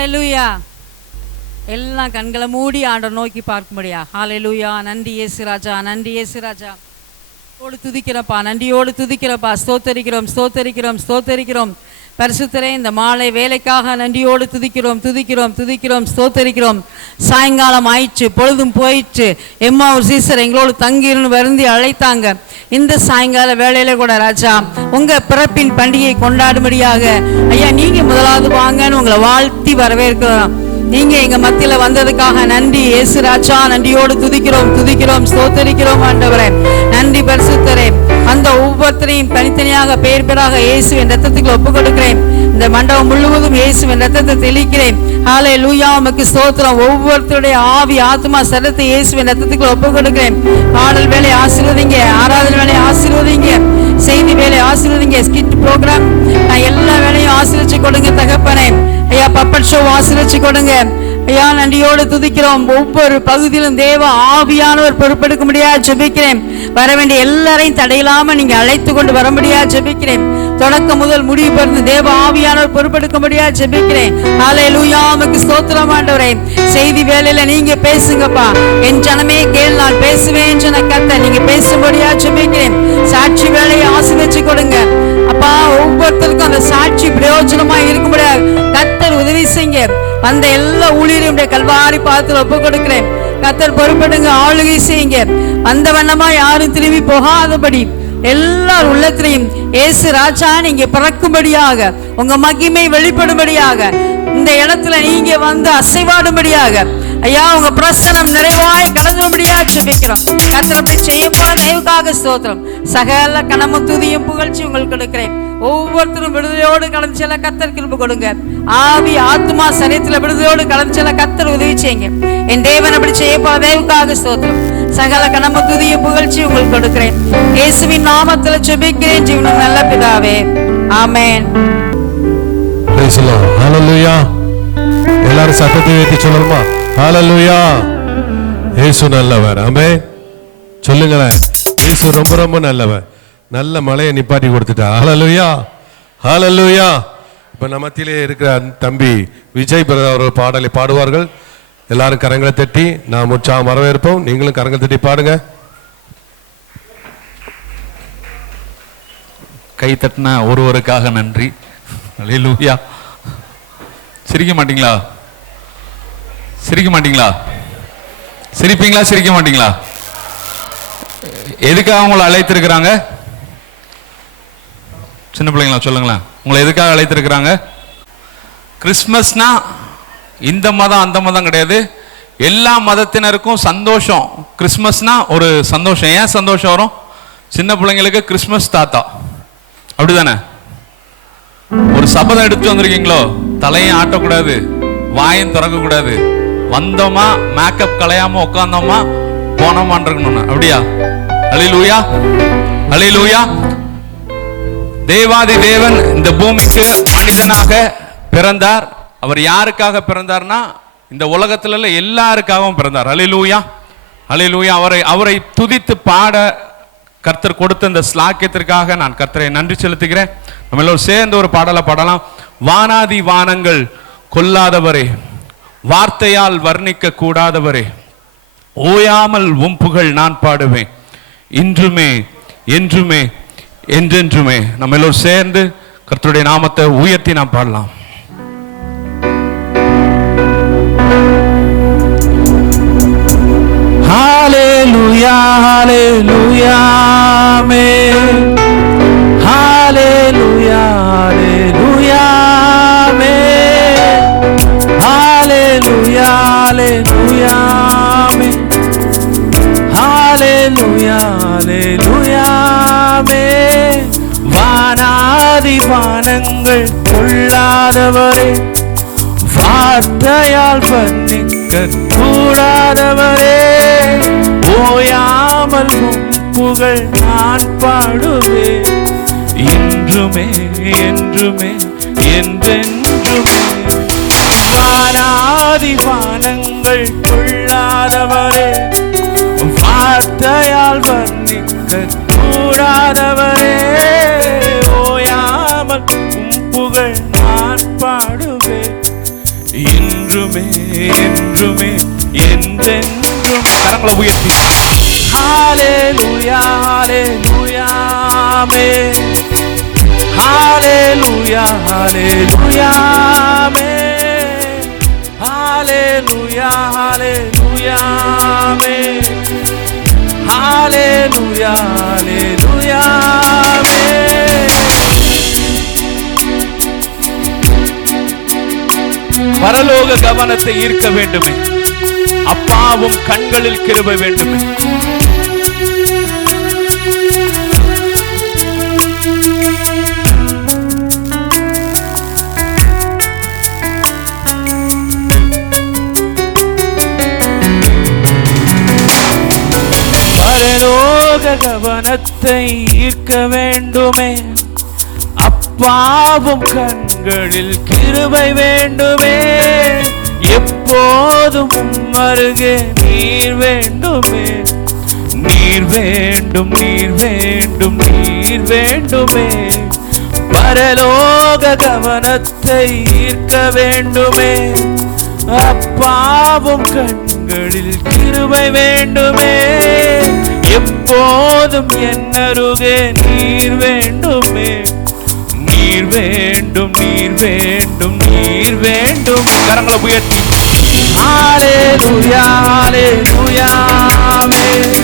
ஹல்லேலூயா. எல்லாம் கண்களை மூடி ஆண்டவர் நோக்கி பார்க்கும்படியா. ஹல்லேலூயா. நன்றி இயேசு ராஜா, நன்றி இயேசு ராஜா. துதிக்கிறப்பா, நன்றியோடு துதிக்கிறப்பா. ஸ்தோத்தரிக்கிறோம் ஸ்தோத்தரிக்கிறோம் ஸ்தோத்தரிக்கிறோம். பரிசுத்தரே, இந்த மாலை வேலைக்காக நன்றியோடு துதிக்கிறோம் துதிக்கிறோம் துதிக்கிறோம் ஸ்தோத்தரிக்கிறோம். சாயங்காலம் ஆயிடுச்சு, பொழுதும் போயிடுச்சு. எம்மாவூர் சீசர் எங்களோடு தங்கிருந்து வருந்தி அழைத்தாங்க. இந்த சாயங்கால வேலையில கூட ராஜா உங்க பிறப்பின் பண்டிகையை கொண்டாடும்படியாக ஐயா நீங்க முதலாவது வாங்கன்னு உங்களை வாழ்த்தி வரவேற்கிறோம். நீங்க எங்க மத்தியில வந்ததுக்காக நன்றி இயேசு ராஜா. நன்றியோடு துதிக்கிறோம் துதிக்கிறோம் ஸ்தோத்தரிக்கிறோம் ஆண்டவரே. நன்றி பரிசுத்தரே. அந்த ஒவ்வொருத்தரையும் தனித்தனியாக பேர் பேராக இயேசுவின் ரத்தத்துக்கு ஒப்பு கொடுக்கிறேன். இந்த மண்டபம் முழுவதும் இயேசுவின் ரத்தத்தை தெளிக்கிறேன். ஹல்லேலூயா. உமக்கு ஸ்தோத்திரம். ஒவ்வொருத்தருடைய ஆவி ஆத்மா சரத்தை இயேசுவின் ரத்தத்துக்கு ஒப்பு கொடுக்கிறேன். பாடல் வேலை ஆசீர்வதிங்க, ஆராதனை வேலை ஆசீர்வதிங்க, செய்தி வேலை ஆசீர்வதிங்க, ஸ்கிட் ப்ரோக்ராம் எல்லா வேலையும் ஆசீர்வதிச்சு கொடுங்க தகப்பனே. ஐயா பப்பட் ஷோ ஆசீர்வதிச்சு கொடுங்க ஐயா. நன்றியோடு துதிக்கிறோம். ஒவ்வொரு பகுதியிலும் தேவ ஆவியானவர் பொறுப்பெடுக்க முடியாது ஜெபிக்கிறேன். வர வேண்டிய எல்லாரையும் தடையில்லாம நீங்க அழைத்து கொண்டு வர முடியாது ஜெபிக்கிறேன். தொடக்கம் முதல் முடிவு பெறுந்து தேவ ஆவியானவர் பொறுப்பெடுக்க முடியாது ஜெபிக்கிறேன். ஹல்லேலூயா. உமக்கு ஸ்தோத்திரம் ஆண்டவரே. செய்தி வேலையில நீங்க பேசுங்கப்பா. என் ஜனமே கேள், நான் பேசுவேன் சொன்ன கர்த்தர் நீங்க பேசும்படியா ஜெபிக்கிறேன். சாட்சி வேலையை ஆசீர்வதிச்சு கொடுங்க அப்பா. ஒவ்வொருத்தருக்கும் அந்த சாட்சி பிரயோஜனமா இருக்க முடியாது கர்த்தர் உதவி செய்யுங்க. அந்த எல்லா ஊழியரையும் கல்வாரி பாத்திரம் ஒப்பு கொடுக்கிறேன். கர்த்தர் பொறுப்படுங்க, ஆளுகை செய்யுங்க. அந்த வண்ணமா யாரும் திரும்பி போகாதபடி எல்லார் உள்ளத்திலையும் இயேசு ராஜா நீங்க பிறக்கும்படியாக, உங்க மகிமை வெளிப்படும்படியாக, இந்த இடத்துல நீங்க வந்து அசைவாடும்படியாக ஐயா உங்க பிரசனம் நிறைவாய் கலந்துபடியாக ஜெபிக்கிறோம். கர்த்தர் அப்படி செய்ய போற தயவுக்காக ஸ்தோத்திரம். சகல கனமும் துதியும் புகழ்ச்சி உங்களுக்கு கொடுக்கிறேன். ஒவ்வொருத்தரும் விடுதலையோடு கலந்து செல்ல கர்த்தர் கிருபை கொடுங்க. ஆவி ஆத்மா சரீரத்துல விடுதலையோடு கலந்து செல்ல கர்த்தர் உதவி செய்யுங்க. என் தேவன் அப்படி செய்ய போற தயவுக்காக ஸ்தோத்திரம். சகல கனமும் துதியும் புகழ்ச்சி உங்களுக்கு கொடுக்கிறேன். இயேசுவின் நாமத்துல ஜெபிக்கிறேன் ஜீவனும் நல்ல பிதாவே, ஆமென். Praise the Lord. ஹல்லேலூயா. எல்லாரும் சத்தத்தை உயர்த்தி சொல்லணுமா? ஹல்லேலூயா. இயேசு நல்லவர். ஆமென். சொல்லுங்களேன், இயேசு ரொம்ப ரொம்ப நல்லவர். நல்ல மழையை நிப்பாட்டி கொடுத்துட்டா. ஹல்லேலூயா ஹல்லேலூயா. இப்ப நம்ம மத்தியிலே இருக்கிற தம்பி விஜய் பிரதர் அவர்கள் பாடலை பாடுவார்கள். எல்லாரும் கரங்களை தட்டி நாம் உற்சாகம் வரவேற்போம். நீங்களும் கரங்களை தட்டி பாடுங்க. கை தட்டின ஒருவருக்காக நன்றி. ஹல்லேலூயா. சிரிக்க மாட்டீங்களா? சிரிக்க மாட்டீங்களா? சிரிப்பீங்களா சிரிக்க மாட்டீங்களா? எதுக்காக உங்களை அழைத்திருக்கிறாங்க? சின்ன பிள்ளைங்களா சொல்லுங்களேன், உங்களை எதுக்காக அழைத்திருக்கிறாங்க? கிறிஸ்மஸ்னா இந்த மதம் அந்த மதம் கிடையாது, எல்லா மதத்தினருக்கும் சந்தோஷம். கிறிஸ்மஸ்னா ஒரு சந்தோஷம். ஏன் சந்தோஷம் வரும்? சின்ன பிள்ளைங்களுக்கு கிறிஸ்மஸ் தாத்தா, அப்படிதானே? ஒரு சபதம் எடுத்து வந்திருக்கீங்களோ, தலையும் ஆட்டக்கூடாது, வாயும் திறக்கக்கூடாது, வந்தோமா மேக்கப் கலையாம உட்காந்தோமா போனோமான் இருக்கணும், அப்படியா? ஹல்லேலூயா ஹல்லேலூயா. தேவாதி தேவன் இந்த பூமிக்கு மனிதனாக பிறந்தார். அவர் யாருக்காக பிறந்தார்னா இந்த உலகத்துல எல்லாருக்காகவும் பிறந்தார். ஹல்லேலூயா ஹல்லேலூயா. அவரை துதித்து பாட கர்த்தர் கொடுத்த இந்த ஸ்லாக்கியத்திற்காக நான் கர்த்தரை நன்றி செலுத்துகிறேன். நம்ம எல்லோரும் சேர்ந்து ஒரு பாடலை பாடலாம். வானாதி வானங்கள் கொல்லாதவரே, வார்த்தையால் வர்ணிக்க கூடாதவரே, ஓயாமல் உம் புகழ் நான் பாடுவேன், இன்றுமே என்றுமே என்றென்றுமே. நம்ம எல்லோரும் சேர்ந்து கர்த்தருடைய நாமத்தை உயர்த்தி நாம் பாடலாம். ஹல்லேலூயா ஹல்லேலூயா ஆமென். ஹல்லேலூயா ஹல்லேலூயா ஆமென். ஹல்லேலூயா ஹல்லேலூயா ஆமென். ஹல்லேலூயா ஹல்லேலூயா ஆமென். வானாதி வானங்கள் கொள்ளாதவரே, வார்த்தையால் வர்ணிக்க கூடாதவரே, ஓயாமல் புகழ் நான் பாடுவேன், இன்றுமே என்றுமே என்றென்றுமே. வானாதி வானங்கள் கொள்ளாதவரே, வார்த்தையால் வர்ணிக்க கூடாதவரே, ஓயாமல் புகழ் நான் பாடுவேன், என்றுமே என்றுமே என்றென்றும். கரங்களை உயர்த்தி ஹalleluya ஹalleluya ஆமென் ஹalleluya ஹalleluya ஆமென் ஹalleluya ஹalleluya ஆமென் ஹalleluya ஹalleluya ஆமென். பரலோக கவனத்தை ஈர்க்க வேண்டுமே, அப்பாவும் கண்களில் கிருபை வேண்டுமே. பரலோக கவனத்தை ஈர்க்க வேண்டுமே, அப்பாவும் கண்களில் கிருபை வேண்டுமே. எப்போதும் உம்மருகே நீர் வேண்டுமே, நீர் வேண்டும் நீர் வேண்டும் நீர் வேண்டுமே. பரலோக கவனத்தை ஈர்க்க வேண்டுமே, அப்பாவும் கண்களில் கிருபை வேண்டுமே. எப்போதும் என்னருகே நீர் வேண்டுமே, நீர் வேண்டும் நீர் வேண்டும் நீர் வேண்டும். கரங்களை உயர்த்தி ஹalleluya ஹalleluya ஆமென்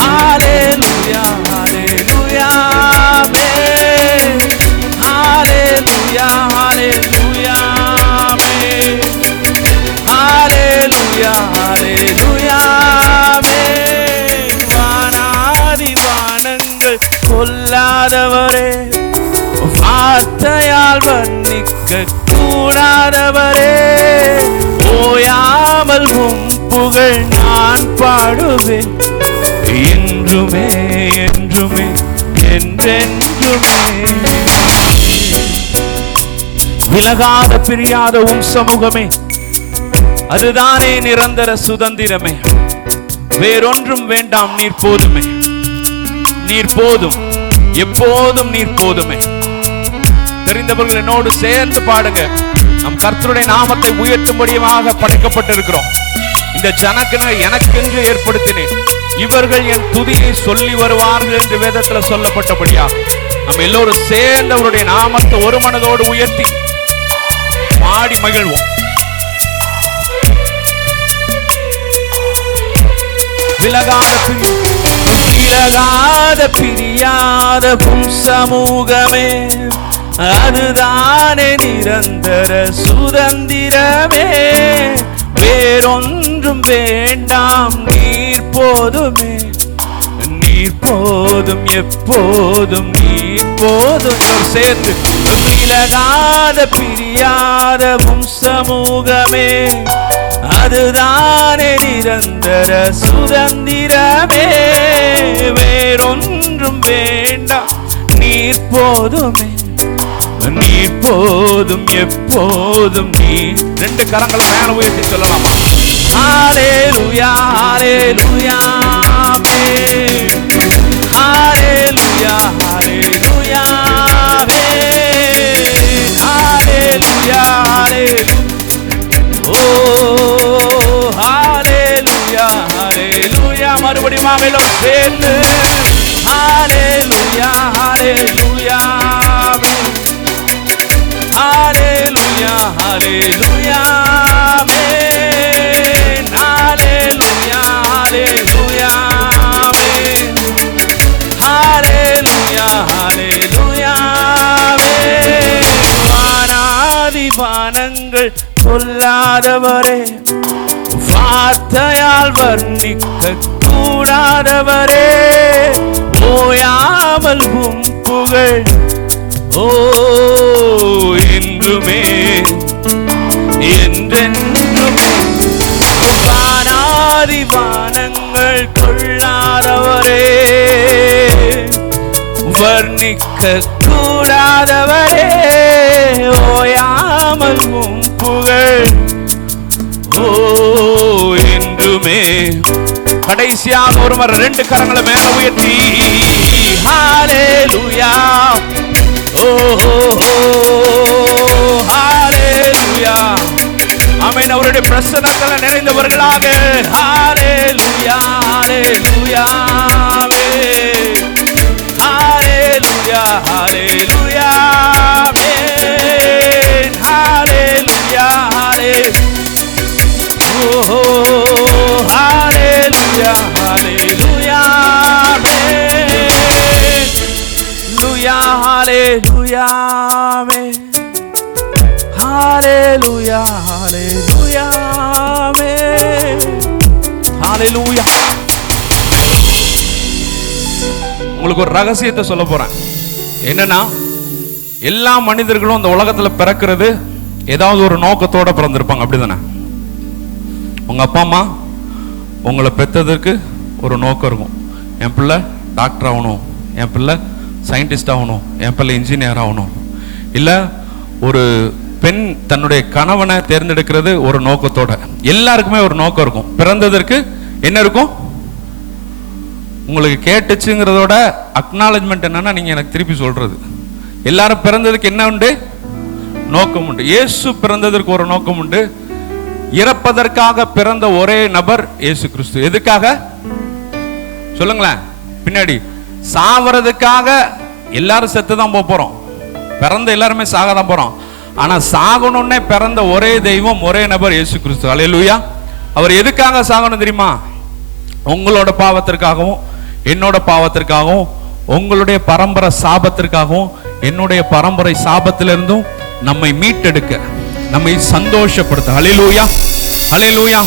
ஹalleluya ஹalleluya ஆமென் ஹalleluya ஹalleluya ஆமென் ஹalleluya ஹalleluya ஆமென். வானாதி வானங்கள் கொல்லாதவரே, வார்த்தையால் வர்ணிக்க கூடாதவரே, ஓயாமல் உம் புகழ் நான் பாடுவேன் என்றுமே என்றுமே என்றென்றுமே. விலகாத பிரியாத உம் சமூகமே, அதுதானே நிரந்தர சுதந்திரமே. வேறொன்றும் வேண்டாம், நீர் போதுமே, நீர் போதும், எப்போதும் நீர் போதுமே. தெரிந்தவர்கள் என்னோடு சேர்ந்து பாடுங்க. நம் கர்த்தருடைய நாமத்தை உயர்த்தும்படியாக படைக்கப்பட்டிருக்கிறோம். இந்த ஜனக்கனை எனக்கென்று ஏற்படுத்தினேன், இவர்கள் என் துதியை சொல்லி வருவார்கள் என்று வேதத்தில் சொல்லப்பட்டபடியா நம்ம எல்லோரும் சேர்ந்து அவருடைய நாமத்தை ஒரு மனதோடு உயர்த்தி பாடி மகிழ்வோம். விலகாத பிரியாத உம் சமூகமே, அதுதானே நிரந்தர சுதந்திரமே. வேறொன்றும் வேண்டாம், நீர் போதுமே, நீர் போதும், எப்போதும் நீர் போதும். சேர்ந்து விலகாத பிரியாத உம் சமூகமே, அதுதானே நிரந்தர சுதந்திரமே. வேறொன்றும் வேண்டாம், நீர் போதுமே, நீர் போதும், எப்போதும் நீர். ரெண்டு கரங்களை மேல உயர்த்தி சொல்லலாமா? ஹalleluya ஹalleluya ஆமென் ஹalleluya ஹalleluya ஆமென் ஹalleluya ஹalleluya ஓ ஹalleluya ஹalleluya. மறுபடியும் எல்லோரும் சேர்ந்து ஹalleluya ஹalleluya ஹalleluya ஹalleluya ஆமென் ஹalleluya ஹalleluya ஆமென் ஹalleluya ஹalleluya ஆமென். வானாதி வானங்கள் கொல்லாதவரே, வார்த்தையால் வர்ணிக்க கூடாதவரே, ஓயாமல் உம் புகழ் ஓ என்றுமே என்றென்றுமே. வானாதி வானங்கள் கொள்ளாதவரே, வர்ணிக்க கூடாதவரே, ஓயாமல் உம் புகழ் ஓ என்றுமே. கடைசியாக ஒரு முறை ரெண்டு கரங்களை மேல உயர்த்தி ஹalleluya ஓ ஹalleluya பிரசன்னத்தில் நிறைந்தவர்களாக. ஹalleluya ஹalleluya ஹalleluya ஹalleluya ஹalleluya ஹalleluya ஹalleluya ஹalleluya ஹalleluya ஹalleluya ஹalleluya. உங்களுக்கு ஒரு ரகசியத்தை சொல்ல போறேன். என்னன்னா, எல்லா மனிதர்களும் இந்த உலகத்துல பிறக்கிறது ஏதாவது ஒரு நோக்கத்தோட பிறந்திருப்பாங்க, அப்படிதானே? உங்க அப்பா அம்மா உங்களை பெற்றதற்கு ஒரு நோக்கம் இருக்கும். என் பிள்ளை டாக்டர் ஆகணும், என் பிள்ளை சயின்டிஸ்ட் ஆகணும், என் பிள்ளை இன்ஜினியர் ஆகணும். இல்லை ஒரு பெண் தன்னுடைய கணவனை தேர்ந்தெடுக்கிறது ஒரு நோக்கத்தோட. எல்லாருக்குமே ஒரு நோக்கம் இருக்கும். பிறந்ததற்கு என்ன இருக்கும்? உங்களுக்கு கேட்டுச்சுங்கிறதோட அக்னாலஜ்மெண்ட் என்னன்னா, நீங்க எனக்கு திருப்பி சொல்றது, எல்லாரும் பிறந்ததுக்கு என்ன உண்டு? நோக்கம் உண்டு. இயேசு பிறந்ததற்கு ஒரு நோக்கம் உண்டு. இறப்பதற்காக பிறந்த ஒரே நபர் இயேசு கிறிஸ்து. எதுக்காக சொல்லுங்களேன்? பின்னாடி சாவறதுக்காக. எல்லாரும் செத்து தான் போறோம், பிறந்த எல்லாருமே சாக தான் போறோம். ஆனா சாகணும்னே பிறந்த ஒரே தெய்வம், ஒரே நபர் இயேசு கிறிஸ்து. அல்லேலூயா. அவர் எதுக்காக சாகணும் தெரியுமா? உங்களோட பாவத்திற்காகவும் என்னோட பாவத்திற்காகவும் உங்களுடைய பரம்பரை சாபத்திற்காகவும் என்னுடைய பரம்பரை சாபத்திலிருந்தும் நம்மை மீட்டெடுக்க, நம்மை சந்தோஷப்படுத்த. அல்லேலூயா அல்லேலூயா.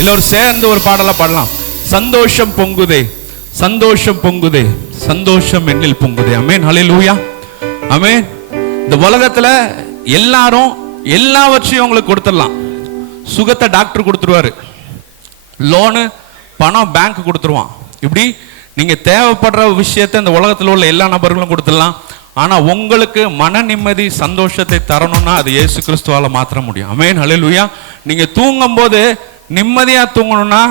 எல்லோரும் சேர்ந்து ஒரு பாடலை பாடலாம். சந்தோஷம் பொங்குதே, சந்தோஷம் பொங்குதே, சந்தோஷம் என்னில் பொங்குதே. ஆமென் அல்லேலூயா ஆமென். இந்த உலகத்துல எல்லாரும் எல்லாவற்றையும் உங்களுக்கு கொடுத்துடலாம். சுகத்தை டாக்டர் கொடுத்துருவாரு, லோனு பணம் பேங்க் கொடுத்துருவான். இப்படி நீங்க தேவைப்படுற விஷயத்தை இந்த உலகத்தில் உள்ள எல்லா நபர்களும் கொடுத்துடலாம். ஆனா உங்களுக்கு மன நிம்மதி சந்தோஷத்தை தரணும்னா அது இயேசு கிறிஸ்துவால மாத்திர முடியும். ஆமென் அல்லேலூயா. நீங்க தூங்கும் போது நிம்மதியா தூங்கணும்னா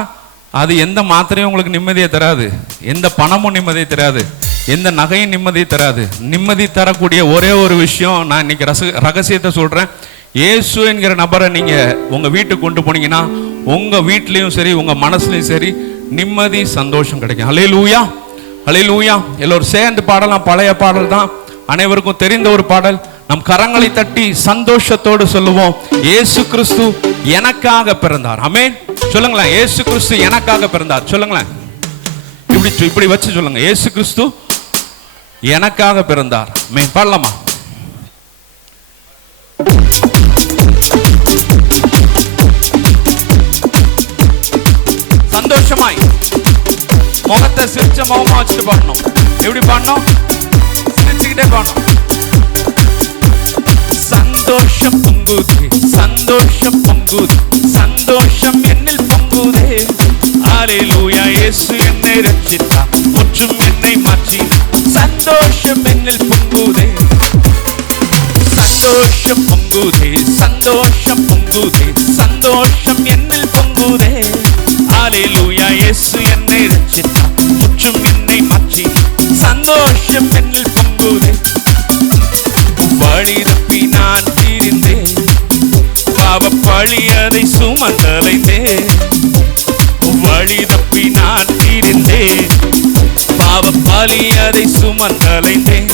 அது எந்த மாத்திரையும் உங்களுக்கு நிம்மதியை தராது, எந்த பணமும் நிம்மதியை தராது, எந்த நகையும் நிம்மதியை தராது. நிம்மதி தரக்கூடிய ஒரே ஒரு விஷயம், நான் இன்னைக்கு ரகசியத்தை சொல்றேன். இயேசு என்கிற நபரை நீங்க உங்க வீட்டுக்கு கொண்டு போனீங்கன்னா உங்க வீட்லயும் சரி உங்க மனசுலயும் சரி நிம்மதி சந்தோஷம் கிடைக்கும். அல்லேலூயா அல்லேலூயா. எல்லோரும் சேர்ந்து பாடலாம். பழைய பாடல் தான், அனைவருக்கும் தெரிந்த ஒரு பாடல். நம் கரங்களை தட்டி சந்தோஷத்தோடு சொல்லுவோம், இயேசு கிறிஸ்து எனக்காக பிறந்தார். ஆமென் சொல்லுங்களேன். இயேசு கிறிஸ்து எனக்காக பிறந்தார். சொல்லுங்களேன். இப்படி வச்சு சொல்லுங்க, இயேசு கிறிஸ்து எனக்காக பிறந்தார். ஆமென் பாடலாமா? சந்தோஷமாய் முகத்தை சிரிச்ச முகமா வச்சுட்டு பாடணும். எப்படி பாடணும்? சிரிச்சுக்கிட்டே பாடணும். சந்தோஷம் பொங்குதே, சந்தோஷம் பொங்குதே, சந்தோஷம் என்னில் பொங்குதே. அல்லேலூயா. இயேசு என்னை ரட்சித்தார், முற்றும் என்னை மாற்றினார். சந்தோஷம் என்னில் பொங்குதே, சந்தோஷம் பொங்குதே, சந்தோஷம் பொங்குதே, சந்தோஷம் என்னில் பொங்குதே. அல்லேலூயா. இயேசு என்னை ரட்சித்தார், முற்றும் என்னை மாற்றினார். சந்தோஷம் என்னில் பொங்குதே. வழி தப்பி நான் தீர்ந்தேன், பாவ பழி அதை சுமந்தலைந்தேன். வழி தப்பி நான் தீர்ந்தேன், பாவ பழி அதை சுமந்தலைந்தேன்.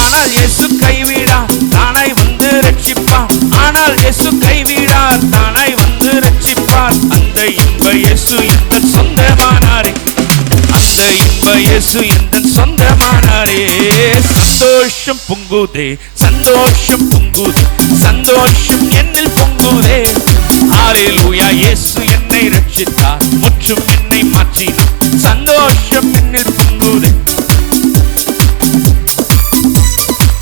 ஆனால் இயேசு கைவிடார், தானாய் வந்து ரட்சிப்பார். ஆனால் இயேசு கைவிடார், தானாய் வந்து ரட்சிப்பார். அந்த இன்ப இயேசு எந்தன் சொந்தமானாரே, அந்த இன்ப இயேசு எந்தன் சொந்தமானாரே. சந்தோஷம் பொங்குதே, சந்தோஷம் பொங்குதே, சந்தோஷம் என்னில் பொங்குதே. அல்லேலூயா. இயேசு என்னை ரட்சித்தார், முற்றும் என்னை மாற்றினார். சந்தோஷம் என்னில் பொங்குதே.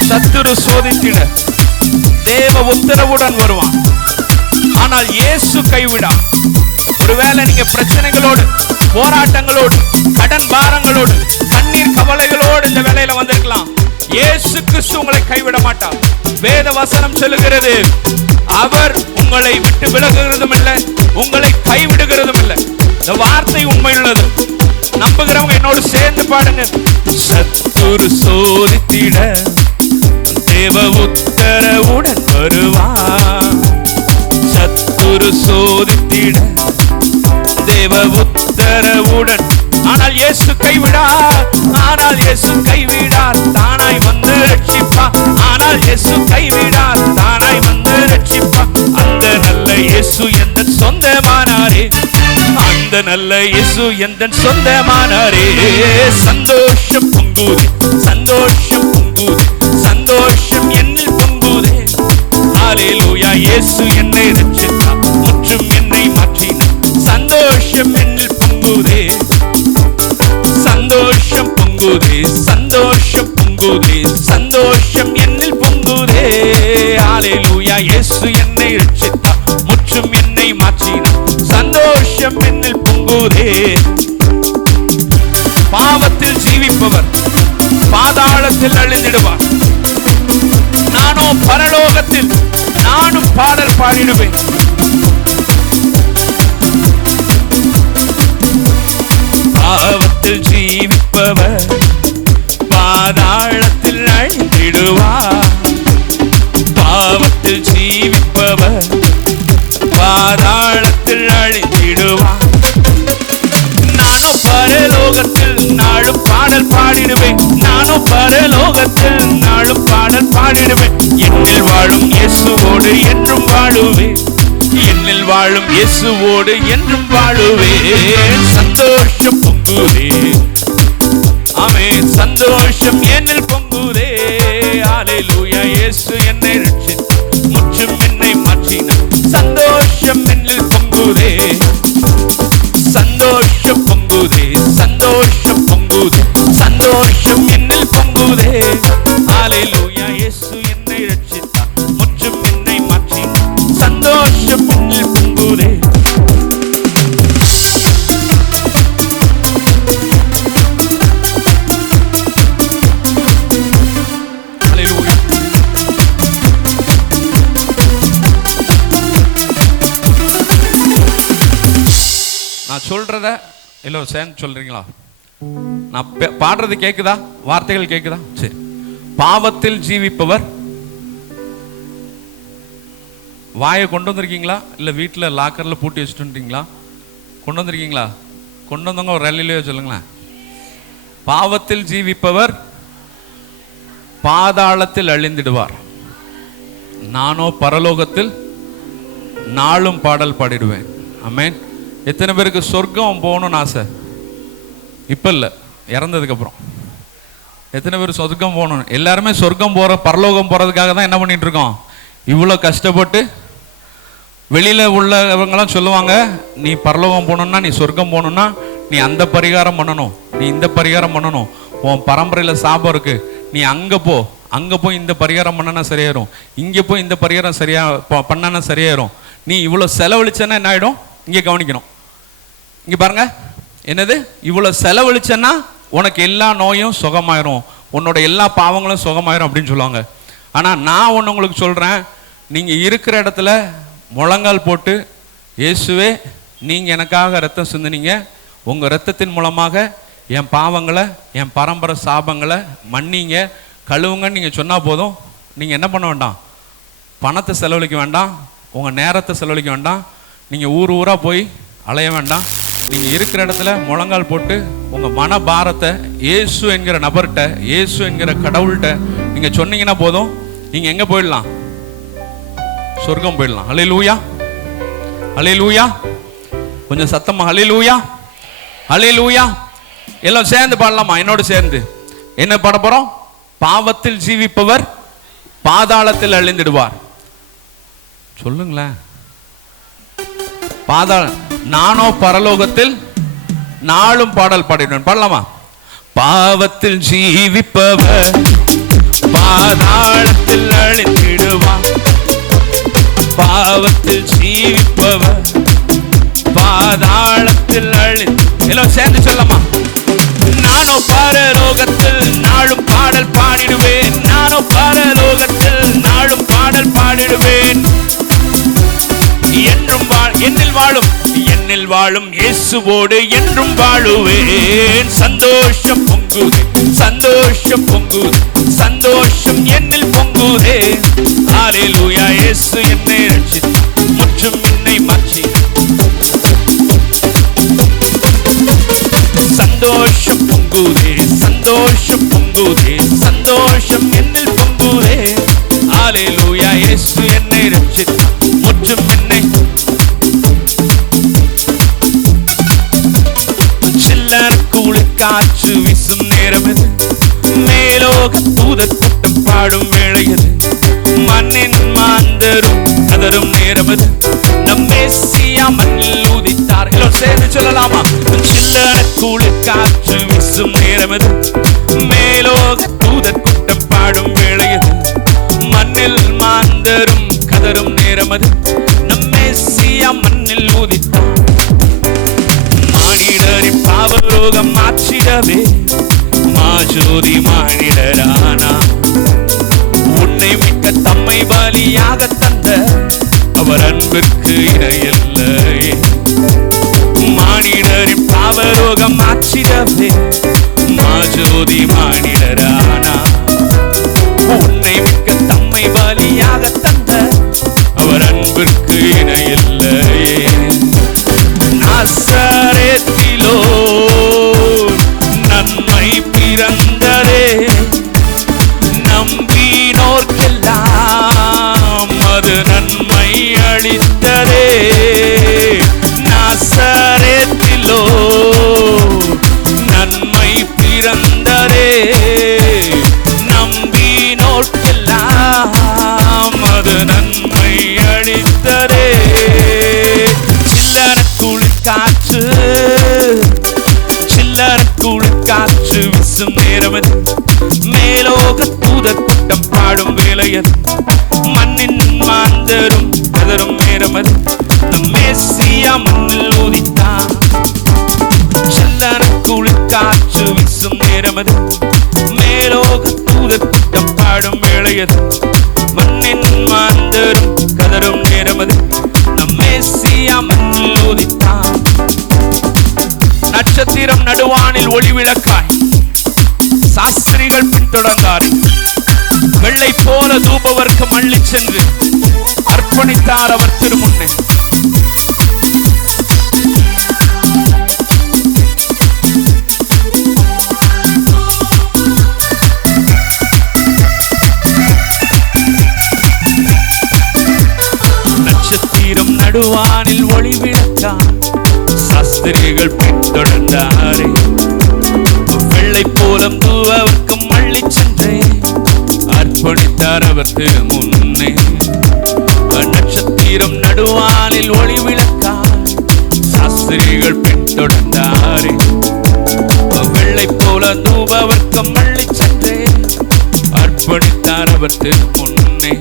சத்துரு சோதித்திட தேவ உத்தரவுடன் வருவான், ஆனால் இயேசு கைவிடா. ஒருவேளை நீங்க பிரச்சனைகளோடு, போராட்டங்களோடு, கடன் பாரங்களோடு, கண்ணீர் கவலைகளோடு இந்த வேளையில வந்திருக்கலாம். இயேசு கிறிஸ்து உங்களை கைவிட மாட்டார். வேத வசனம் சொல்லுகிறது, அவர் உங்களை விட்டு விலகுகிறதும் இல்லை, உங்களை கைவிடுகிறதும் இல்லை. இந்த வார்த்தை உண்மையுள்ளது. நம்புகிறவங்க என்னோடு சேர்ந்து பாடுங்க. சத்துரு சோதித்திட தேவ உத்தரவுடன் வருவார், சத்துரு இயேசு கைவிடார், தானாய் வந்து ரட்சிப்பார். ஆனால் இயேசு கைவிடார், தானாய் வந்து ரட்சிப்பார். அந்த நல்ல இயேசு எந்தன் சொந்தமானாரே, அந்த நல்ல இயேசு எந்தன் சொந்தமானாரே. சந்தோஷம் பொங்குதே, சந்தோஷம் பொங்குதே, சந்தோஷம் என்னில் பொங்குதே. ஹல்லேலூயா. இயேசு என்னை ரட்சித்தார், முற்றும் என்னை மாற்றினார். சந்தோஷம் என்னில் பொங்குதே, சந்தோஷம் பொங்குதே, சந்தோஷம் பொங்குதே, சந்தோஷம் என்னில் பொங்குதே. ஹல்லேலூயா. இயேசு என்னை ரட்சித்தார், முற்றும் என்னை மாற்றினார். சந்தோஷம் என்னில் பொங்குதே. பாவத்தில் ஜீவிப்பவர் பாதாளத்தில் அழிந்திடுவார். நானோ பரலோகத்தில் நானும் பாடல் பாடிடுவேன். பாவத்தில் ஜீவிப்பவர் பாதாளத்தில் அழிந்திடுவார். பாவத்தில் ஜீவிப்பவர் பாதாளத்தில் அழிந்திடுவார். நானும் பரலோகத்தில் நாளும் பாடல் பாடிடுவேன். நானும் பரலோகத்தில் நாளும் பாடல் பாடிடுவேன். என்னில் வாழும் இயேசுவோடு என்றும் வாழுவேன். என்னில் வாழும் இயேசுவோடு என்றும் வாழுவேன். சந்தோஷம் பொங்குதே, ஆமென். சந்தோஷம் என்னில் பொங்குதே. ஹல்லேலூயா. இயேசு என்னை ரட்சித்தார், முற்றும் என்னை மாற்றினார். சந்தோஷம் என்னில் பொங்குதே, சந்தோஷம் பொங்குதே, சந்தோஷம் பொங்குதே, சந்தோஷம் என்னில் பொங்குதே. ஹல்லேலூயா. இயேசு என்னை ரட்சித்தார், முற்றும் என்னை மாற்றினார். சந்தோஷம் என்னில் பொங்குதே. ஹல்லேலூயா. நான் சொல்றத எல்லோரும் சேர்ந்து சொல்றீங்களா? நான் பாடுறது கேக்குதா? வார்த்தைகள் கேக்குதா? சரி. பாவத்தில் ஜீவிப்பவர் வாயை கொண்டு வந்திருக்கீங்களா? இல்ல வீட்டுல லாக்கர்ல பூட்டி வச்சுட்டுங்களா? கொண்டு வந்திருக்கீங்களா? கொண்டு வந்தவங்க ஒரு ரல்லிலேயே சொல்லுங்களேன். பாவத்தில் ஜீவிப்பவர் பாதாளத்தில் அழிந்திடுவார். நானோ பரலோகத்தில் நாளும் பாடல் பாடிடுவேன். ஆமென். எத்தனை பேருக்கு சொர்க்கம் போகணும்னு ஆசை? இப்ப இல்ல, இறந்ததுக்கு அப்புறம். எத்தனை பேர் சொர்க்கம் போகணும்? எல்லாருமே சொர்க்கம் போற, பரலோகம் போறதுக்காக தான் என்ன பண்ணிட்டு இருக்கோம்? இவ்வளவு கஷ்டப்பட்டு. வெளியில உள்ளவங்களாம் சொல்லுவாங்க, நீ பரலோகம் போகணும்னா, நீ சொர்க்கம் போகணும்னா நீ அந்த பரிகாரம் பண்ணணும், நீ இந்த பரிகாரம் பண்ணணும், உன் பரம்பரையில சாபம் இருக்கு, நீ அங்க போ, அங்க போய் இந்த பரிகாரம் பண்ணனா சரியாயிரும், இங்க போய் இந்த பரிகாரம் சரியா பண்ணனா சரியாயிரும். நீ இவ்வளவு செலவழிச்சனா என்ன ஆயிடும்? இங்க கவனிக்கணும். இங்க பாருங்க, என்னது? இவ்வளவு செலவழிச்சனா உனக்கு எல்லா நோயும் சுகமாயிரும், உன்னோட எல்லா பாவங்களும் சுகமாயிரும் அப்படின்னு சொல்லுவாங்க. ஆனா நான் ஒண்ணு உங்களுக்கு சொல்றேன், நீங்க இருக்கிற இடத்துல முழங்கால் போட்டு, இயேசுவே நீங்க எனக்காக ரத்தம் சிந்தினீங்க, உங்க ரத்தத்தின் மூலமாக என் பாவங்களை, என் பரம்பரை சாபங்களை மன்னிங்க, கழுவுங்கன்னு நீங்க சொன்னா போதும். நீங்க என்ன பண்ண வேண்டாம்? பணத்தை செலவழிக்க வேண்டாம், உங்க நேரத்தை செலவழிக்க வேண்டாம், நீங்க ஊர் ஊரா போய் அலைய வேண்டாம். நீங்க இருக்கிற இடத்துல முழங்கால் போட்டு உங்க மன பாரத்தை இயேசு என்கிற நபர்கிட்ட, இயேசு என்கிற கடவுள்கிட்ட நீங்க சொன்னீங்கன்னா போதும். நீங்க எங்க போயிடலாம்? சொர்க்கம் போயிடலாம். ஹல்லேலூயா, ஹல்லேலூயா. கொஞ்சம் சத்தமா ஹல்லேலூயா, ஹல்லேலூயா. எல்லாம் சேர்ந்து பாடலாமா? என்னோட சேர்ந்து என்ன பாட போறோம்? பாவத்தில் ஜீவிப்பவர் பாதாளத்தில் அழிந்திடுவார். சொல்லுங்களேன். பாதாளம். நானோ பரலோகத்தில் நாளும் பாடல் பாடினேன். பாடலாமா? பாவத்தில் ஜீவிப்பவர் பாதாளத்தில் அழிந்திடுவார். பாவத்தில் ஜீவிப்பவர் பாதாளத்தில் எல்லாம் சேர்ந்து சொல்லமா? நானோ பரலோகத்தில் நாளும் பாடல் பாடிடுவேன். நானோ பரலோகத்தில் நாளும் பாடல் பாடிடுவேன். என்றும் என்னில் வாழும், என்னில் வாழும் இயேசுவோடு என்றும் வாழுவேன். சந்தோஷம் பொங்குதே, சந்தோஷம் பொங்குதே, சந்தோஷம் என்னில் பொங்குதே. ஹல்லேலூயா. இயேசு என்னை ரட்சித்தார், முற்றும் என்னை மாற்றி. சந்தோஷம் பொங்குதே, சந்தோஷம் வேளையது, மண்ணின் மாந்தரும் கதரும் நேரமது, நம் மேசியா மண்ணில் உதித்தார். செல்லன குளிர்காற்று வீசும் நேரமது, மேலோக தூதர் கூட்டம் பாடும் வேளையது, மண்ணின் மாந்தரும் கதரும் நேரமது, நம் மேசியா மண்ணில் உதித்தார். நட்சத்திரம் நடுவானில் ஒளி விளக்காய் சாஸ்திரிகள் பின்தொடர்ந்தார்கள். வெள்ளை போல தூபவர்க்கம் அள்ளி சென்று அர்ப்பணித்தார் அவர் திருமுன்னே. நட்சத்திரம் நடுவானில் ஒளி விளக்காய் சாஸ்திரிகள் பின்தொடர்ந்தாரே. வெள்ளை போலம் தூவர்க்கம் அள்ளி சென்றே அர்ப்பணித்தார் அவர் திருமுன்னே. நட்சத்திரம் நடுவானில் ஒளி விளக்காய் சாஸ்திரிகள் பின்தொடர்ந்தாரே. வெள்ளை போல தூபவர்க்கம் அள்ளி சென்றே அர்ப்பணித்தார் அவர் திருமுன்னே.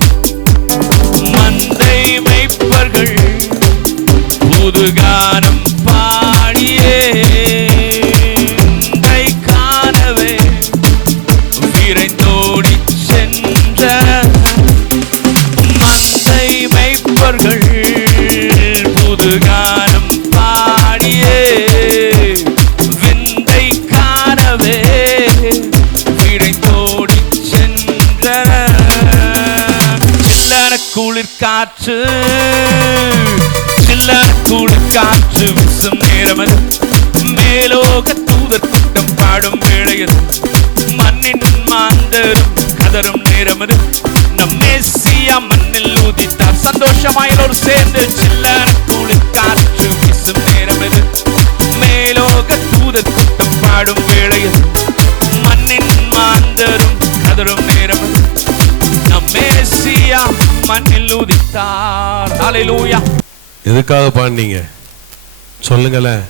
மந்தை மேய்ப்பர்கள் புதுகானம் பாடியே காணவே விரைந்தோடி சென்ற மந்தை மேய்ப்பர்கள் புதுகானம் பாடியே விந்தை காணவே விரைந்தோடி சென்ற. சில்லன குளிர்காற்று சில்லன குளிர்காற்று வீசும் நேரமது, மேலோக தூதர் கூட்டம் பாடும் வேளையது, மண்ணின் மாந்தரும் கதரும் நேரமது, நம் மேசியா மண்ணில் உதித்தார். சந்தோஷமாயிலோர் சேர்ந்து சில்லன குளிர்காற்று வீசும் நேரமது, மேலோக தூதர் கூட்டம் பாடும் வேளையது, மண்ணின் மாந்தரும் கதரும் நேரமது, நம் மேசியா மண்ணில் உதித்தார். ஹல்லேலூயா. எதுக்காக பாடினீங்க சொல்லுங்களேன்.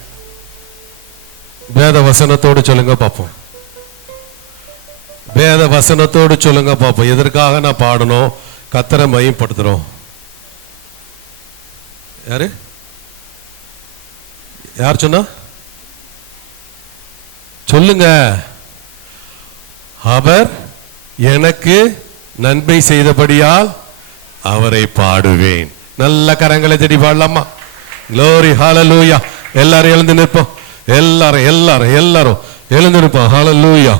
வேத வசனத்தோடு சொல்லுங்க பாப்போம். வேத வசனத்தோடு சொல்லுங்க பாப்போம். எதற்காக நான் பாடணும்? கர்த்தரை மகிமைப்படுத்துறோம். யாரு யார் சொன்னா சொல்லுங்க. அவர் எனக்கு நன்மை செய்தபடியால் அவரை பாடுவேன். நல்ல கரங்களை தட்டி பாடலாமா? க்ளோரி ஹல்லேலூயா. எல்லாரும் எழுந்து நிற்போம். எல்லாரும் எல்லாரும் எல்லாரும் எழுந்து நிற்போம். ஹல்லேலூயா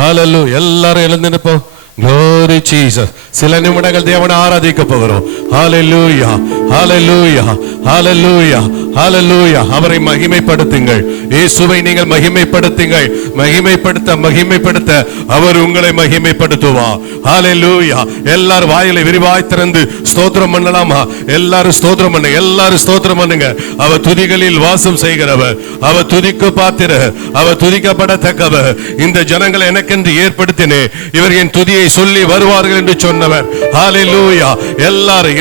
ஹல்லேலூயா. எல்லாரும் எழுந்து நிற்போம். Glory Jesus. சில நிமிடங்கள் தேவனை ஆராதிக்க போகிறோம். ஹல்லேலூயா ஹல்லேலூயா ஹல்லேலூயா ஹல்லேலூயா. அவரை மகிமைப்படுத்துங்கள். இயேசுவை நீங்கள் மகிமைப்படுத்துங்கள். மகிமைப்படுத்த அவர் உங்களை மகிமைப்படுத்துவார். ஹல்லேலூயா. எல்லாரும் வாயிலை விரிவாய் திறந்து ஸ்தோத்திரம் பண்ணலாமா? எல்லாரும் ஸ்தோத்திரம் பண்ணுங்க. எல்லாரும் ஸ்தோத்திரம் பண்ணுங்க. அவர் துதிகளில் வாசம் செய்கிறவர். அவர் துதிக்கு பாத்திரர். அவர் துதிக்கப்படத்தக்கவர். இந்த ஜனங்களை எனக்கென்று ஏற்படுத்தினேன், இவர் என் துதியை சொல்லி வருவார்கள் என்று சொன்னவர். ஹல்லேலூயா.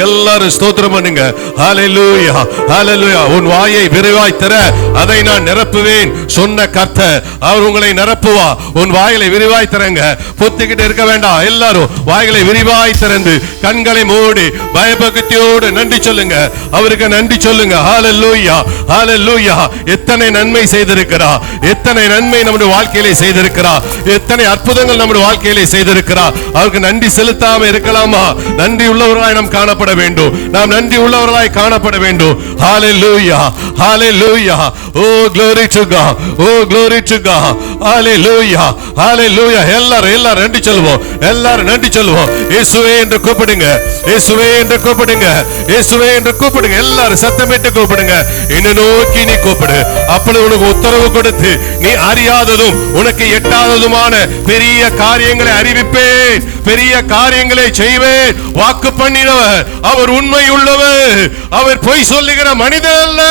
எல்லாரும் ஸ்தோத்திரம் பண்ணுங்க. ஹல்லேலூயா ஹல்லேலூயா. உன் வாயை விரிவாய் திற, அதை நான் நிரப்புவேன் சொன்ன கர்த்தர் அவர் உங்களை நிரப்புவா. உன் வாயிலை விரிவாய் திறங்க. பொத்திக்கிட்டு இருக்க வேண்டாம். எல்லாரும் வாய்களை விரிவாய் திறந்து கண்களை மூடி பயபக்தியோடு நன்றி சொல்லுங்க. அவருக்கு நன்றி சொல்லுங்க. ஹல்லேலூயா ஹல்லேலூயா. எத்தனை நன்மை செய்திருக்கிறார், எத்தனை நன்மை நம்முடைய வாழ்க்கையிலே செய்திருக்கிறார், எத்தனை அற்புதங்கள் நம்முடைய வாழ்க்கையிலே செய்திருக்கிறார். அவருக்கு நன்றி செலுத்தாம இருக்கலாமா? நன்றி உள்ளவர்களாய் நாம் காணப்பட வேண்டும். நாம் நன்றி உள்ளவர்களாய் காணப்பட வேண்டும். ஹல்லேலூயா ஹல்லேலூயா. ஓ glory to God. O glory to God. ஹல்லேலூயா ஹல்லேலூயா. எல்லாரும் நன்றி சொல்லுவோம். எல்லாரும் நன்றி சொல்லுவோம். இயேசுவே என்று கூப்பிடுங்க. இயேசுவே என்று கூப்பிடுங்க. இயேசுவே என்று கூப்பிடுங்க. எல்லாரும் சத்தமிட்டு கூப்பிடுங்க. என்னை நோக்கி நீ கூப்பிடு. அப்பொழுது உனக்கு உத்தரவு கொடுத்து நீ அறியாததும் உனக்கு எட்டாததுமான பெரிய காரியங்களை அறிவிப்பேன், பெரிய காரியங்களை செய்வேன். வாக்கு பண்ணினவர் அவர் உண்மை உள்ளவர். அவர் பொய் சொல்லுகிற மனிதன் அல்ல,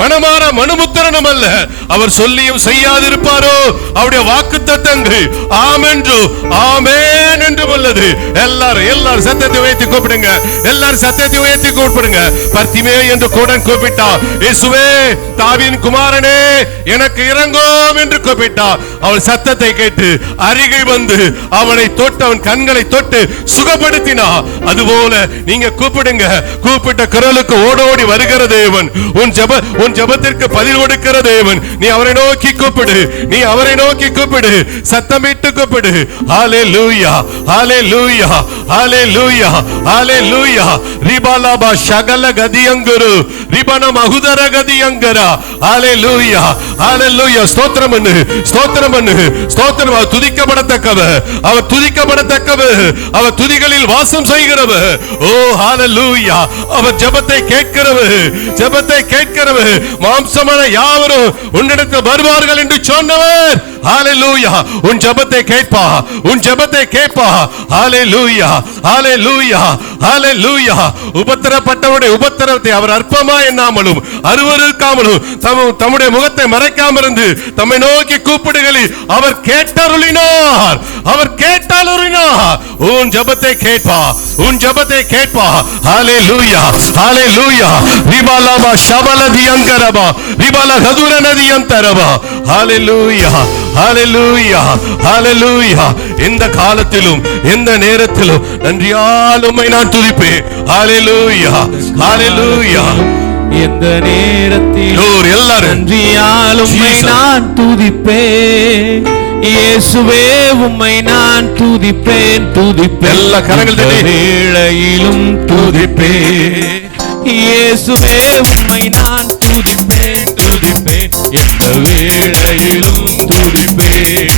மனமாற மனுமுத்திரனும் அல்ல. அவர் சொல்லியும் செய்யாதிருப்பாரோ? அவருடைய வாக்கு தத்தங்கள் ஆம் என்று ஆமென் என்று உள்ளது. எல்லாரும் சத்தத்தை உயர்த்தி கூப்பிடுங்க. எல்லாரும் சத்தத்தை உயர்த்தி கூப்பிடுங்க. பர்த்திமேயு என்று கூடன் கூப்பிட்டார். இயேசுவே தாவீதின் குமாரனே எனக்கு இரங்கும் என்று கூப்பிட்டார். அவள் சத்தத்தை கேட்டு அருகில் வந்து அவனை தொட்டு அவன் கண்களை தொட்டு சுகப்படுத்தினா. அதுபோல நீங்க கூப்பிடுங்க, கூப்பிட்ட குரலுக்கு ஓடோடி வருகிற தேவன், உன் ஜெபத்திற்கு பதில் கொடுக்கிற தேவன். நீ அவரை நோக்கி கூப்பிடு, நீ அவரை நோக்கி கூப்பிடு, சத்தமிட்டு கூப்பிடு. ஹalleluya ஹalleluya ஹalleluya ஹalleluya. ரிபாலாபா ஷகல கதியங்குரு ரிபன மகுதர கதியங்கரா. ஹalleluya ஹalleluya. ஸ்தோத்திரம் பண்ணு, ஸ்தோத்திரம் பண்ணு, ஸ்தோத்திரம். அவர் துதிக்கப்படத்தக்கவர், அவர் துதிக்கப்படத்தக்கவர், அவர் துதிகளில் வாசம் செய்கிறவர். ஓ ஹalleluya. அவர் ஜெபத்தை கேட்கிறவர், ஜெபத்தை கேட்கிறவர். மாம்சமான யாவரும் உன்னிடத்தில் வருவார்கள் என்று சொன்னவர். ஹalleluya. உன் ஜெபத்தை கேட்பா, உன் ஜெபத்தை கேட்பா. ஹalleluya ஹalleluya ஹalleluya. உபத்திரப்பட்டவருடைய உபத்திரத்தை அவர் அற்பமா எண்ணாமலும் அருவருக்காமலும் தம்முடைய முகத்தை மறைக்காம இருந்து தம்மை நோக்கி கூப்பிடுகளில் அவர் கேட்டருளினார், அவர் கேட்டருளினார். உன் ஜெபத்தை கேட்பா, உன் ஜெபத்தை கேட்பா. ஹalleluya ஹalleluya. ரிபாலாபா ஷபலதி அங்கரபா ரிபாலா கதுரனதி அந்தரபா. ஹalleluya ஹalleluya ஹalleluya. எந்த காலத்திலும் எந்த நேரத்திலும் நன்றியால் உம்மை நான் துதிப்பேன். ஹalleluya ஹalleluya. எந்த நேரத்தில் எல்லாரும் நன்றியால் உம்மை நான் துதிப்பேன். இயேசுவே உம்மை நான் துதிப்பேன், துதிப்பேன். எல்லா கரங்கள் தட்டி வேளையிலும் துதிப்பேன். இயேசுவே உம்மை நான் துதிப்பேன், துதிப்பேன். எந்த வேளையிலும் துதிப்பேன்.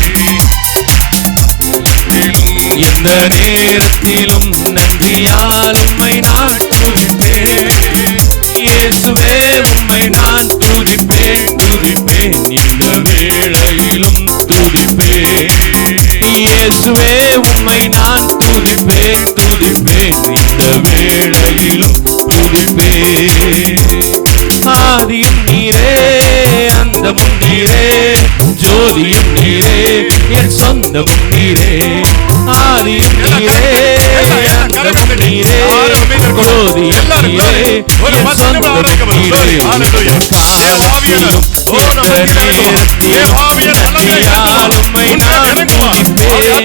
எந்த நேரத்திலும் நன்றியால் உம்மை நான் துதிப்பேன். இயேசுவே உம்மை நான் துதிப்பேன், துதிப்பேன். இந்த வேளையிலும் துதிப்பேன். இயேசுவே உம்மை நான் துதிப்பேன், துதிப்பேன். இந்த வேளையிலும் துதிப்பேன். ஆதியும் நீரே, அந்தமும் நீரே, ஜோதியும் நீரே, என் சொந்தமும் நீரே. ஆதியும் நீரே, அந்தமும் நீரே, ஜோதியும் நீரே, என் சொந்தமும் நீரே. காலத்திலும் நன்றியால் உம்மை நான் துதிப்பேன்.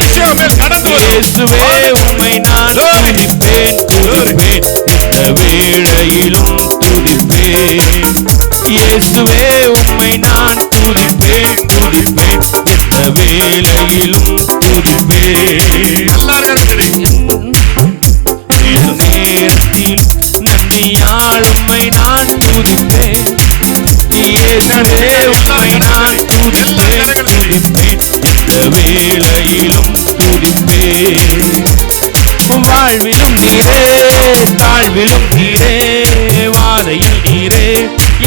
இயேசுவே உம்மை நான் துதிப்பேன், துதிப்பேன். இந்த வேளையிலும் துதிப்பேன். இயேசுவே உம்மை நான் துதிப்பேன், துதிப்பேன். இந்த வேளையிலும் துதிப்பேன். நேரத்தில் நன்றியால் உம்மை நான் துதிப்பேன். இயேசுவே உம்மை நான் துதிப்பேன், துதிப்பேன். இந்த வேளையிலும் துதிப்பேன். வாழ்விலும் நீரே, தாழ்விலும் நீரே, வாதையில் நீரே,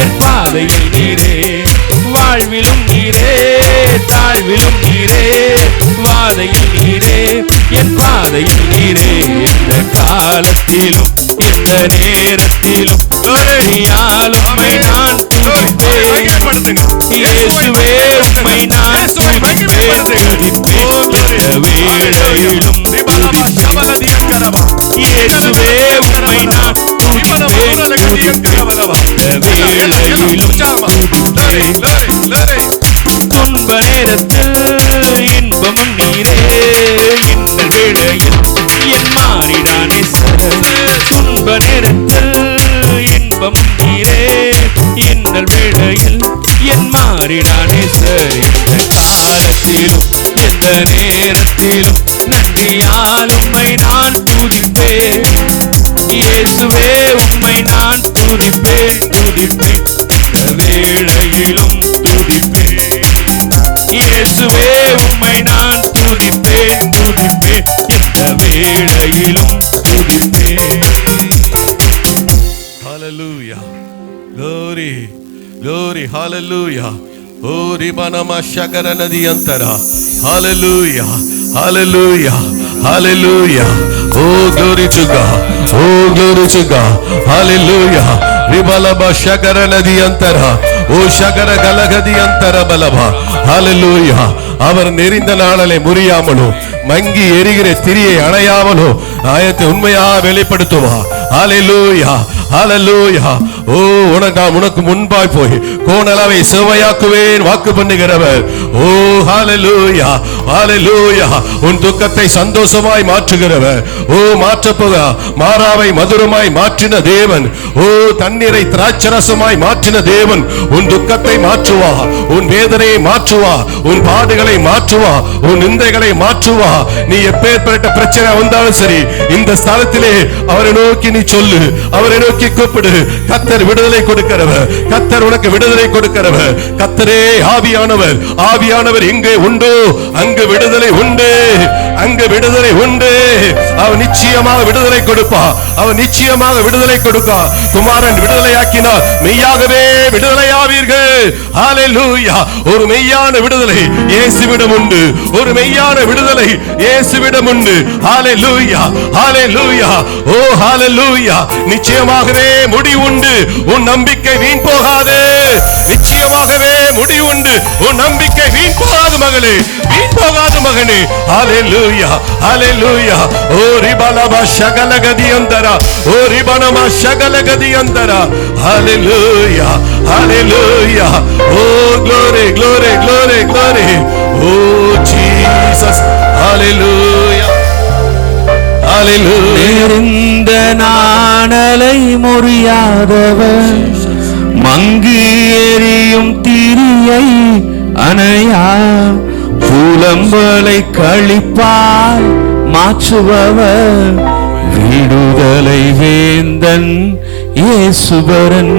என் பாதையில் நீரே. வாழ்விலும் நீரே, தாழ்விலும் நீரே, வாதையில் நீரே, என் பாதையில் நீரே. இந்த காலத்திலும் இந்த நேரத்திலும் நன்றியால் உம்மை நான் துதிப்பேன். இயேசுவே உம்மை நான் துதிப்பேன், துதிப்பேன். இந்த வேளையிலும் இயேசுவே உம்மை நான் துதிப்பேன், துதிப்பேன். இந்த வேளையிலும் துதிப்பேன். துன்ப நேரத்தில் இன்பமும் நீரே, இந்த வேளையில் என் மாறிடானே சார். துன்ப நேரத்தில் இன்பமும் நீரே, இந்த வேளையில் என் மாறிடானே சார். இந்த காலத்திலும் எந்த நேரத்திலும் நன்றியால் உம்மை நான் துதிப்பேன். இயேசுவே உம்மை நான் துதிப்பேன், துதிப்பேன். இந்த வேளையிலும் துதிப்பேன். இயேசுவே உம்மை நான் துதிப்பேன், துதிப்பேன். இந்த வேளையிலும் துதிப்பேன். ஹalleluya glory glory hallelujah. ஓ ரிபனமா ஷகர நதி அந்தரா. ஹalleluya hallelujah hallelujah. Oh glory to God, oh glory to God. Hallelujah. ரிபலபா ஷகர நதி அந்தரா. ஓ ஷகர கலகதி அந்தர பலபா. ஹalleluya. அவர் நெறிந்த நாளலை முறியாமலும் மங்கி எரிகிற திரியை அணையாமலும் ஆயத்தை உண்மையா வெளிப்படுத்துவா. ஹalleluya ஹalleluya. ஓ உனக்கு முன்பாய் போய் கோணலாவை செவ்வையாக்குவேன் வாக்கு பண்ணுகிறவர். ஓ ஹalleluya, ஹalleluya. உன் துக்கத்தை சந்தோஷமாய் மாற்றுகிறவர். ஓ மாற்றப்போக மாறாவை மதுரமாய் மாற்றின தேவன். ஓ தண்ணீரை திராட்சரசமாய் மாற்றின தேவன் உன் துக்கத்தை மாற்றுவா, உன் வேதனையை மாற்றுவா, உன் பாடுகளை மாற்றுவா, உன் நிந்தைகளை மாற்றுவா. நீ எப்பேற்பட்ட பிரச்சனை வந்தாலும் சரி, இந்த ஸ்தலத்திலே அவரை நோக்கி நீ சொல்லு, அவரை நோக்கி கூப்பிடு. கர்த்தர் விடுதலை கொடுக்கிறவர், கர்த்தர் உனக்கு விடுதலை கொடுக்கிறவர். கர்த்தரே ஆவியானவர், ஆவியானவர் எங்கே உண்டோ அங்கு விடுதலை உண்டு, அங்கு விடுதலை உண்டு. அவர் நிச்சயமாக விடுதலை கொடுப்பா, அவர் நிச்சயமாக விடுதலை கொடுப்பா. குமாரன் விடுதலையாக்கினார், மெய்யாகவே விடுதலையாவீர்கள். ஹalleluya. ஒரு மெய்யான விடுதலை இயேசுவிடம் உண்டு, ஒரு மெய்யான விடுதலை இயேசுவிடம் உண்டு. ஹalleluya, ஹalleluya. ஓ ஹalleluya. நிச்சயமாகவே முடிவு உண்டு, உன் நம்பிக்கை வீண் போகாது. நிச்சயமாகவே முடிவு உண்டு, உன் நம்பிக்கை வீண் போகாது மகளே, வீண் போகாது மகனே. ஹalleluya, ஹalleluya. ஓ ரிபலப ஷகலகதியந்தரா, ஓ ரிபனம ஷகலகதியந்தரா. ஹalleluya, ஹalleluya. ஓ glory, glory, glory, glory. ஓ Jesus, hallelujah, hallelujah. இருந்த நாணலை முறியாதவர், மங்கு எரியும் திரியை அணையா, புலம்பலை கழிப்பால் மாற்றுபவர், விடுதலை வேந்தன் இயேசுபரன்.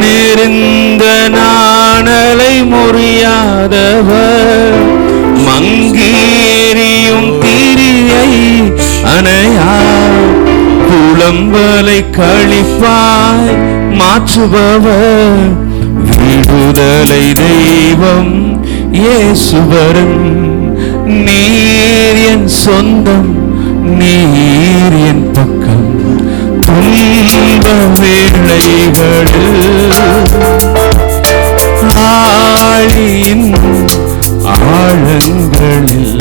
நெருந்த நாணலை முறியாதவர், மங்கு எரியும் திரியை அணையா, புலம்பலை கழிப்பாய் மாற்றுபவர், விடுதலை தெய்வம் இயேசுபரன். நீர் என் சொந்தம், நீர் என் பக்கம், துன்ப வேளைகளில் ஆழியின் ஆழங்களில்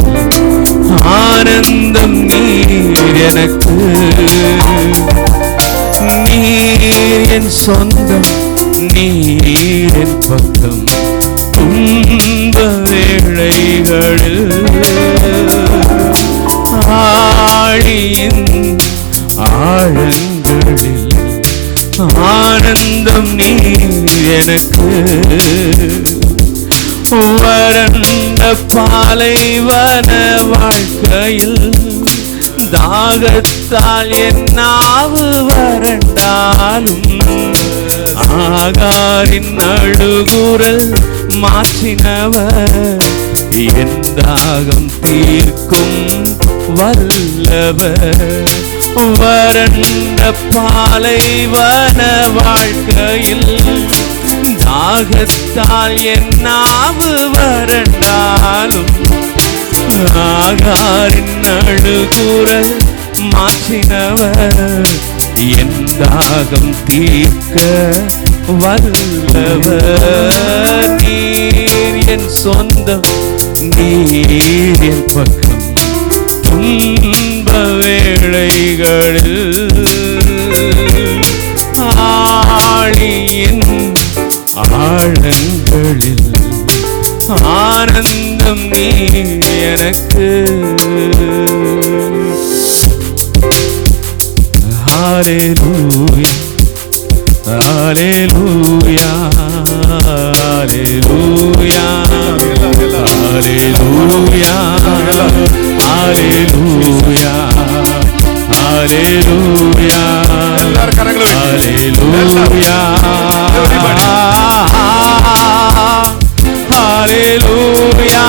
ஆனந்தம் நீர் எனக்கு. நீர் என் சொந்தம், நீர் என் பக்கம், துன்ப வேளைகளில் ஆழியின் ஆழங்களில் ஆனந்தம் நீர் எனக்கு. வறண்ட பாலைவன வாழ்க்கையில் தாகத்தால் என் நாவு வறண்டாலும், ஆகாரின் அழுகுரல் மாற்றினவர், என் தாகம் தீர்க்கும் வல்லவர். வறண்ட பாலைவன வாழ்க்கையில் தாகத்தால் என் நாவு வறண்டாலும், ஆகாரின் அழுகுரல் மாற்றினவர், என் தாகம் தீர்க்க வல்லவர். நீர் என் சொந்தம், நீர் என் பக்கம், துன்ப வேளைகளில் ஆழியின் ஆழங்களில் ஆனந்தம் நீ எனக்கு. ஹalleluya, ஹalleluya, ஹalleluya, ஹalleluya, ஹalleluya, ஹalleluya. எல்லாரும் கரங்களை ஹalleluya, ஹalleluya, ஹalleluya,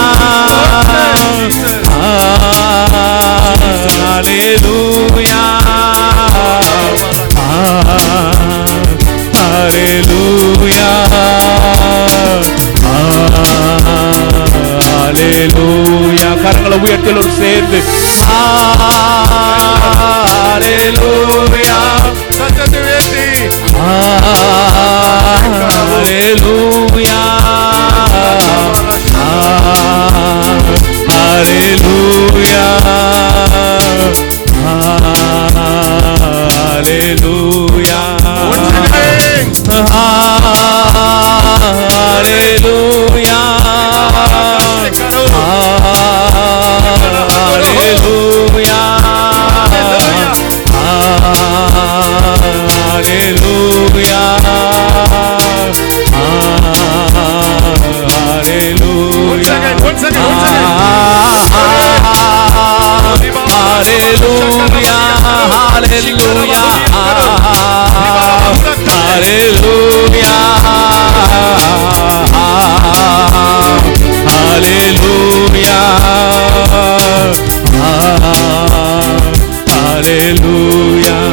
ஹalleluya, ஹalleluya. கரங்களை உயர்த்தலோடு சேர்ந்து ஹalleluya, சத்தத்தை உயர்த்தி ஹalleluya, ஹalleluya, ஹalleluya. Hallelujah, hallelujah, hallelujah, hallelujah, hallelujah.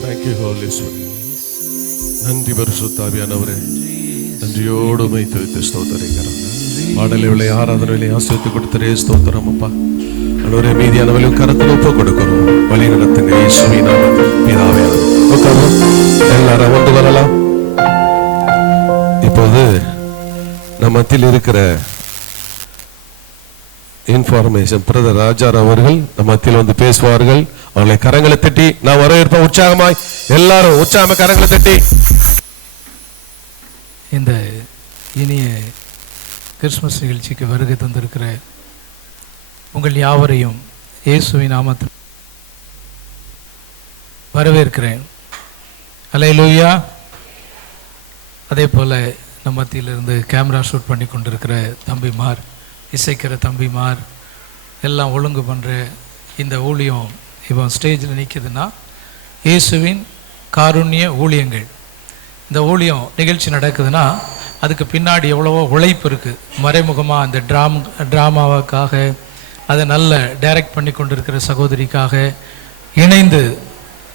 Thank you, Holy Spirit. நன்றி பரிசுத்தாவியானவரே, நன்றியோடு உம்மை துதித்து ஸ்தோத்திரிக்கிறோம். பாடலை ஆராதனைகளை ஆசிரியத்து கொடுத்தரே ஸ்தோத்திரம் அப்பா. ஆண்டவரே, மீதியானவளை கரத்தில் ஒப்பு கொடுக்கிறோம். வழி நடத்துங்க இயேசுவின் நாமத்தில் பிதாவே. உட்கார்வோம், எல்லாரும் அமர்ந்து கொள்ளலாம். இப்போது நம்ம மத்தியில் இருக்கிற இன்ஃபார்மேஷன் பிரதர் ராஜார் அவர்கள் நம்ம மத்தியில் வந்து பேசுவார்கள். அவர்களை கரங்களை தட்டி நான் வரவேற்போம். உற்சாகமாய் எல்லாரும் உற்சாகமா கரங்களை தட்டி. இந்த இனிய கிறிஸ்மஸ் நிகழ்ச்சிக்கு வருகை தந்திருக்கிற உங்கள் யாவரையும் இயேசுவின் நாமத்தில் வரவேற்கிறேன். அல்லேலூயா. அதே போல் நம்ம மத்தியிலிருந்து கேமரா ஷூட் பண்ணி கொண்டிருக்கிற தம்பிமார், இசைக்கிற தம்பிமார் எல்லாம் ஒழுங்கு பண்ணுற இந்த ஊழியம் இப்போ ஸ்டேஜில் நிற்கிதுன்னா இயேசுவின் காருண்ய ஊழியங்கள். இந்த ஊழியம் நிகழ்ச்சி நடக்குதுன்னா அதுக்கு பின்னாடி எவ்வளவோ உழைப்பு இருக்குது. மறைமுகமாக அந்த ட்ராமாவுக்காக அதை நல்ல டைரக்ட் பண்ணி கொண்டிருக்கிற சகோதரிக்காக இணைந்து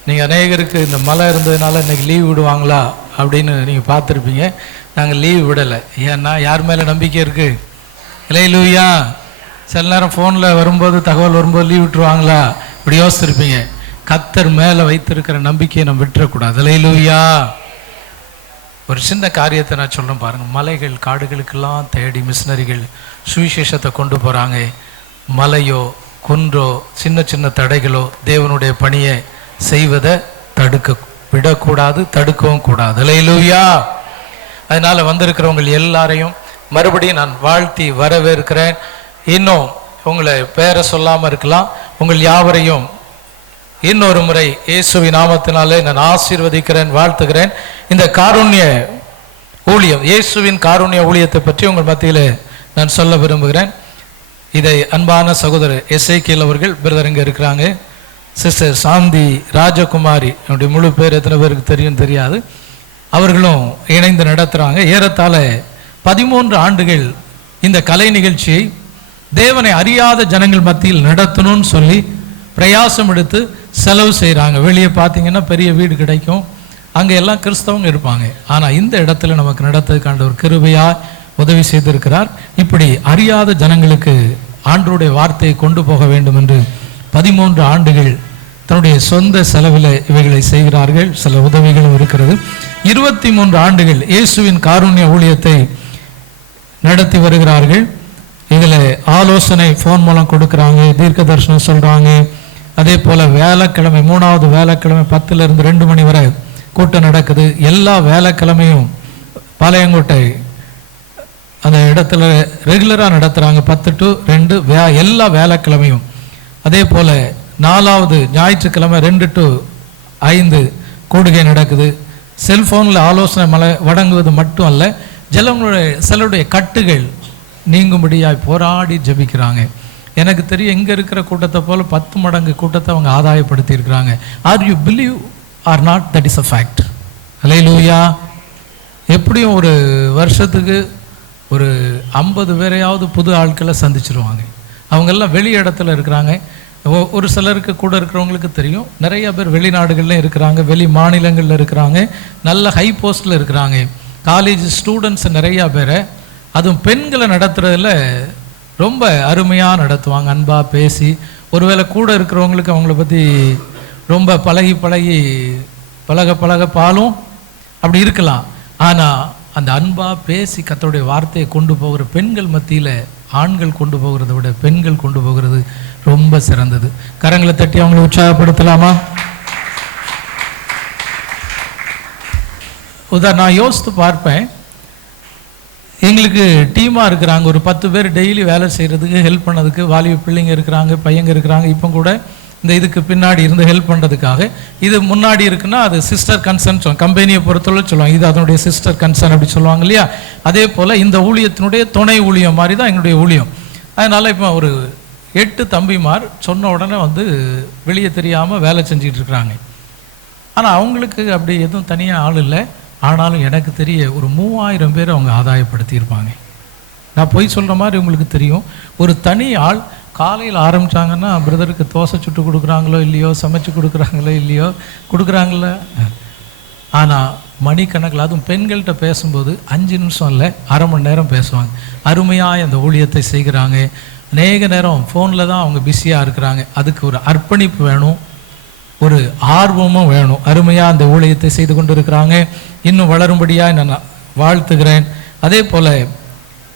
நீங்கள் அநேகருக்கு இந்த மழை இருந்ததுனால இன்றைக்கி லீவ் விடுவாங்களா அப்படின்னு நீங்கள் பார்த்துருப்பீங்க. நாங்கள் லீவ் விடலை. ஏன்னா யார் மேலே நம்பிக்கை இருக்குது? அல்லேலூயா. சில நேரம் ஃபோனில் வரும்போது தகவல் வரும்போது லீவ் விட்டுருவாங்களா இப்படி யோசிச்சிருப்பீங்க. கர்த்தர் மேலே வைத்திருக்கிற நம்பிக்கையை நம்ம விட்டுறக்கூடாது. அல்லேலூயா. ஒரு சின்ன காரியத்தை நான் சொல்கிறேன் பாருங்கள். மலைகள் காடுகளுக்கெல்லாம் தேடி மிஷினரிகள் சுவிசேஷத்தை கொண்டு போகிறாங்க. மலையோ குன்றோ சின்ன சின்ன தடைகளோ தேவனுடைய பணியை செய்வதை தடுக்க விடக்கூடாது, தடுக்கவும் கூடாது. அல்லேலூயா. அதனால் வந்திருக்கிறவங்க எல்லாரையும் மறுபடியும் நான் வாழ்த்தி வரவேற்கிறேன். இன்னும் உங்களை பேரை சொல்லாமல் இருக்கலாம். உங்கள் யாவரையும் இன்னொரு முறை இயேசுவின் நாமத்தினாலே நான் ஆசீர்வதிக்கிறேன், வாழ்த்துகிறேன். இந்த காருண்ய ஊழியம், இயேசுவின் காருண்ய ஊழியத்தை பற்றி உங்கள் மத்தியில் நான் சொல்ல விரும்புகிறேன். இதை அன்பான சகோதரர் எஸ்ஐகேல் அவர்கள் பிரதர் இங்கே இருக்கிறாங்க. சிஸ்டர் சாந்தி ராஜகுமாரி, என்னுடைய முழு பேர் எத்தனை பேருக்கு தெரியும் தெரியாது, அவர்களும் இணைந்து நடத்துகிறாங்க. ஏறத்தாழ 13 ஆண்டுகள் இந்த கலை நிகழ்ச்சியை தேவனை அறியாத ஜனங்கள் மத்தியில் நடத்தணும்னு சொல்லி பிரயாசம் எடுத்து செலவு செய்கிறாங்க. வெளியே பார்த்தீங்கன்னா பெரிய வீடு கிடைக்கும், அங்கே எல்லாம் கிறிஸ்தவங்க இருப்பாங்க. ஆனால் இந்த இடத்துல நமக்கு நடத்துறதுக்கான ஒரு கிருபையாக உதவி செய்திருக்கிறார். இப்படி அறியாத ஜனங்களுக்கு ஆண்டவருடைய வார்த்தையை கொண்டு போக வேண்டும் என்று 13 ஆண்டுகள் தன்னுடைய சொந்த செலவில் இவைகளை செய்கிறார்கள். சில உதவிகளும் இருக்கிறது. 23 ஆண்டுகள் இயேசுவின் காருண்ய ஊழியத்தை நடத்தி வருகிறார்கள். இதில் ஆலோசனை ஃபோன் மூலம் கொடுக்குறாங்க, தீர்க்க தரிசனம் சொல்கிறாங்க. அதே போல் வேலைக்கிழமை 3வது வேலைக்கிழமை 10லிருந்து 2 மணி வரை கூட்டம் நடக்குது. எல்லா வேலைக்கிழமையும் பாளையங்கோட்டை அந்த இடத்துல ரெகுலராக நடத்துகிறாங்க. 10 to 2 எல்லா வேலைக்கிழமையும். அதே போல் 4வது ஞாயிற்றுக்கிழமை 2 to 5 கூடுகை நடக்குது. செல்ஃபோனில் ஆலோசனை வழங்குவது மட்டும் அல்ல, சிலருடைய கட்டுகள் நீங்கும்படியாய் போராடி ஜெபிக்கிறாங்க. எனக்கு தெரியும் இங்கே இருக்கிற கூட்டத்தை போல் 10 மடங்கு கூட்டத்தை அவங்க ஆதாயப்படுத்தி இருக்கிறாங்க. Are you believe or not, that is a fact. அல்லேலூயா. எப்படியும் ஒரு வருஷத்துக்கு ஒரு 50 பேரையாவது புது ஆட்களை சந்திச்சிருவாங்க. அவங்கெல்லாம் வெளி இடத்துல இருக்கிறாங்க. ஒரு சிலருக்கு கூட இருக்கிறவங்களுக்கு தெரியும், நிறைய பேர் வெளிநாடுகளில் இருக்கிறாங்க, வெளி மாநிலங்களில் இருக்கிறாங்க, நல்ல ஹை போஸ்டில் இருக்கிறாங்க. காலேஜ் ஸ்டூடெண்ட்ஸ் நிறையா பேரை, அதுவும் பெண்களை நடத்துறதுல ரொம்ப அருமையாக நடத்துவாங்க, அன்பாக பேசி. ஒருவேளை கூட இருக்கிறவங்களுக்கு அவங்கள பற்றி ரொம்ப பழகி பழக பாலும் அப்படி இருக்கலாம். ஆனால் அந்த அன்பாக பேசி கர்த்தருடைய வார்த்தையை கொண்டு போகிற பெண்கள் மத்தியில் ஆண்கள் கொண்டு போகிறத விட பெண்கள் கொண்டு போகிறது ரொம்ப சிறந்தது. கரங்களை தட்டி அவங்களை உற்சாகப்படுத்தலாமா? நான் யோசித்து பார்ப்பேன், எங்களுக்கு டீமாக இருக்கிறாங்க ஒரு 10 பேர் டெய்லி வேலை செய்கிறதுக்கு ஹெல்ப் பண்ணதுக்கு. வாலிப பிள்ளைங்க இருக்கிறாங்க, பையங்க இருக்கிறாங்க. இப்போ கூட இந்த இதுக்கு பின்னாடி இருந்து ஹெல்ப் பண்ணுறதுக்காக. இது முன்னாடி இருக்குன்னா அது சிஸ்டர் கன்சர்ன் சொல்லுவாங்க, கம்பெனியை பொறுத்தவரை சொல்லுவாங்க, இது அதனுடைய சிஸ்டர் கன்சர்ன் அப்படி சொல்லுவாங்க இல்லையா. அதே போல் இந்த ஊழியத்தினுடைய துணை ஊழியம் மாதிரி தான் எங்களுடைய ஊழியம். அதனால் இப்போ ஒரு 8 தம்பிமார் சொன்ன உடனே வந்து வெளியே தெரியாமல் வேலை செஞ்சிட்டு இருக்கிறாங்க. ஆனால் அவங்களுக்கு அப்படி எதுவும் தனியாக ஆள் இல்லை. ஆனாலும் எனக்கு தெரிய ஒரு 3000 பேர் அவங்க ஆதாயப்படுத்தியிருப்பாங்க. நான் போய் சொல்கிற மாதிரி உங்களுக்கு தெரியும். ஒரு தனி ஆள் காலையில் ஆரம்பித்தாங்கன்னா பிரதருக்கு தோசை சுட்டு கொடுக்குறாங்களோ இல்லையோ, சமைச்சு கொடுக்குறாங்களோ இல்லையோ, கொடுக்குறாங்கள. ஆனால் மணிக்கணக்கில், அதுவும் பெண்கள்கிட்ட பேசும்போது 5 நிமிஷம் இல்லை, அரை மணி நேரம் பேசுவாங்க. அருமையாக அந்த ஊழியத்தை செய்கிறாங்க. அநேக நேரம் ஃபோனில் தான் அவங்க பிஸியாக இருக்கிறாங்க. அதுக்கு ஒரு அர்ப்பணிப்பு வேணும், ஒரு ஆர்வமும் வேணும். அருமையாக அந்த ஊழியத்தை செய்து கொண்டு இருக்கிறாங்க. இன்னும் வளரும்படியாக நான் வாழ்த்துகிறேன். அதே போல்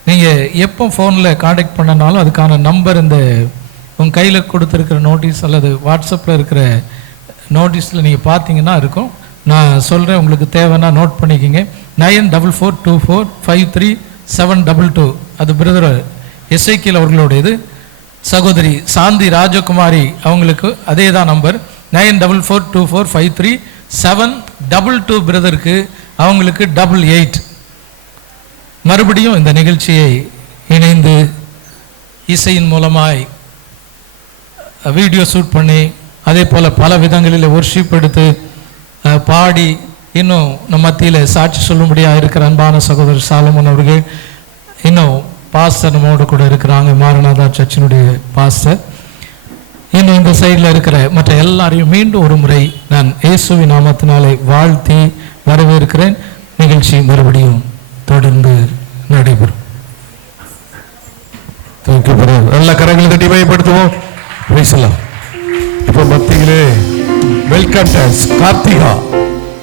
நீங்கள் எப்போ ஃபோனில் காண்டாக்ட் பண்ணனாலும் அதுக்கான நம்பர் இந்த உங்கள் கையில் கொடுத்துருக்கிற நோட்டீஸ் அல்லது வாட்ஸ்அப்பில் இருக்கிற நோட்டீஸில் நீங்கள் பார்த்தீங்கன்னா இருக்கும். நான் சொல்கிறேன், உங்களுக்கு தேவைன்னா நோட் பண்ணிக்கிங்க. 9424453722. அது பிரதர் எஸ்ஐக்கில் அவர்களோட இது. சகோதரி சாந்தி ராஜகுமாரி அவங்களுக்கு அதே தான் நம்பர். 9424453722. பிரதருக்கு அவங்களுக்கு 88. மறுபடியும் இந்த நிகழ்ச்சியை இணைந்து இசையின் மூலமாய் வீடியோ ஷூட் பண்ணி அதே போல் பல விதங்களில் ஒர்ஷிப் எடுத்து பாடி இன்னும் நம்ம மத்தியில் சாட்சி சொல்லும்படியாக இருக்கிற அன்பான சகோதரர் சாலமன் அவர்கள், இன்னும் பாஸ்டர் நம்மோடு கூட இருக்கிறாங்க, மாரநாதா சர்ச்சினுடைய பாஸ்டர். இன்னும் இந்த சைடில் இருக்கிற மற்ற எல்லாரையும் மீண்டும் ஒரு முறை நான் இயேசுவின் நாமத்தினாலே வாழ்த்தி வரவேற்கிறேன். நிகழ்ச்சி மறுபடியும் தொடர்ந்து நடைபெறும். நல்ல கரங்களை தட்டி பயன்படுத்துவோம். இப்போ மத்தியிலே வெல்கம் டான்ஸ் கார்த்திகா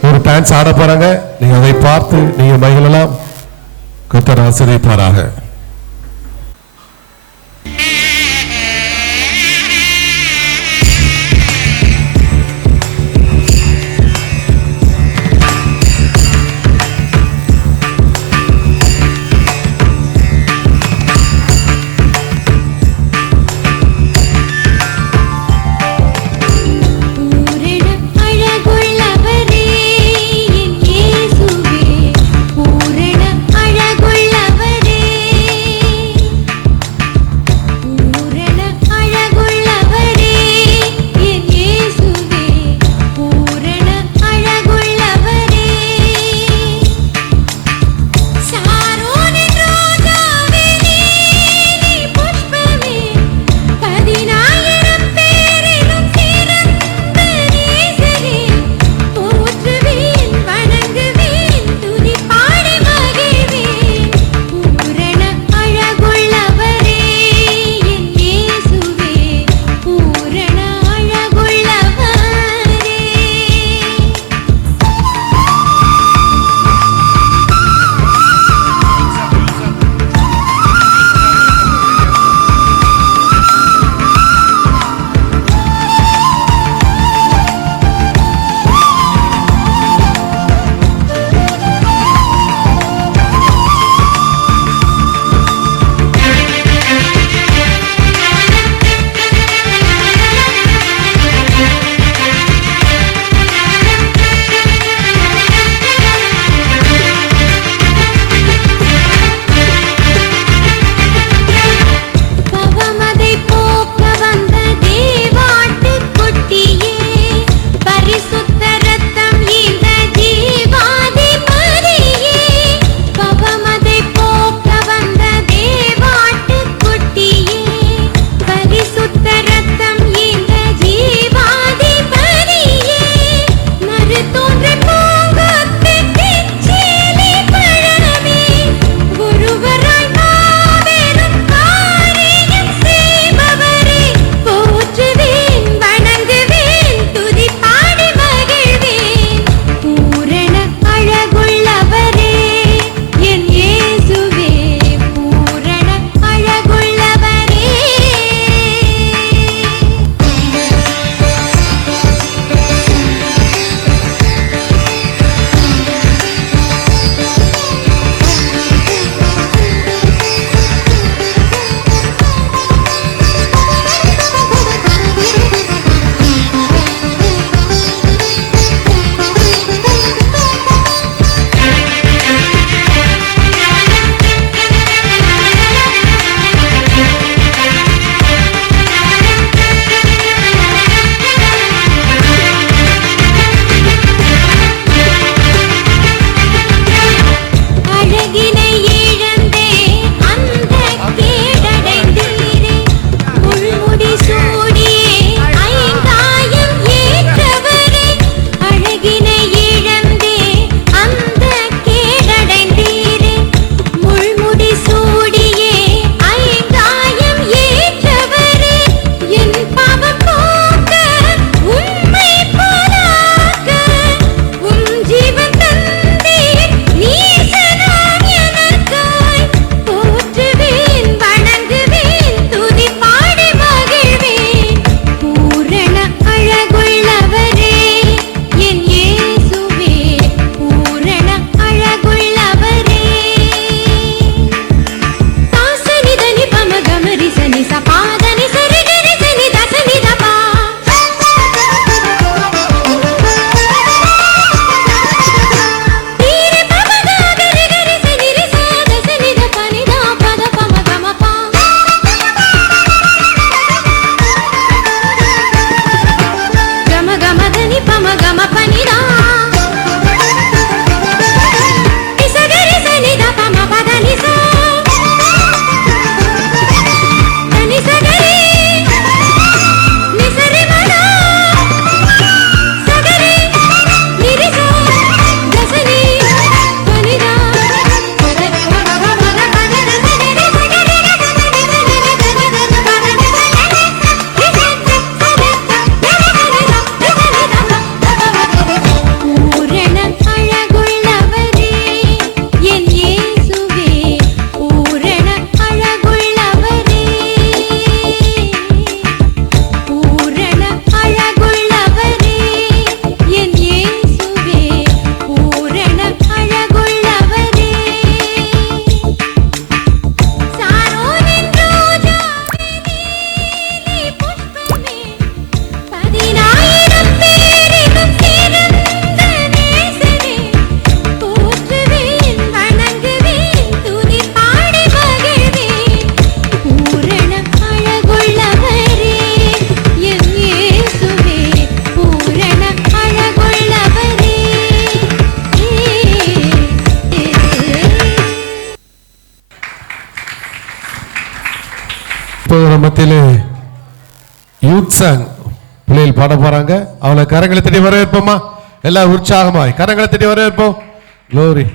ஒரு டான்ஸ் ஆட போறாங்க. நீங்க அதை பார்த்து நீங்க மகிழலாம். கர்த்தர் ஆசீர்வதிப்பாராக. பூரண அழகுள்ளவரே யூத் சாங் பிள்ளைகள் பாட போறாங்க. அவளை கரங்களை தட்டி வரவேற்போமா? எல்லாம் உற்சாகமாய் கரங்களை தட்டி வரவேற்போம். க்ளோரி.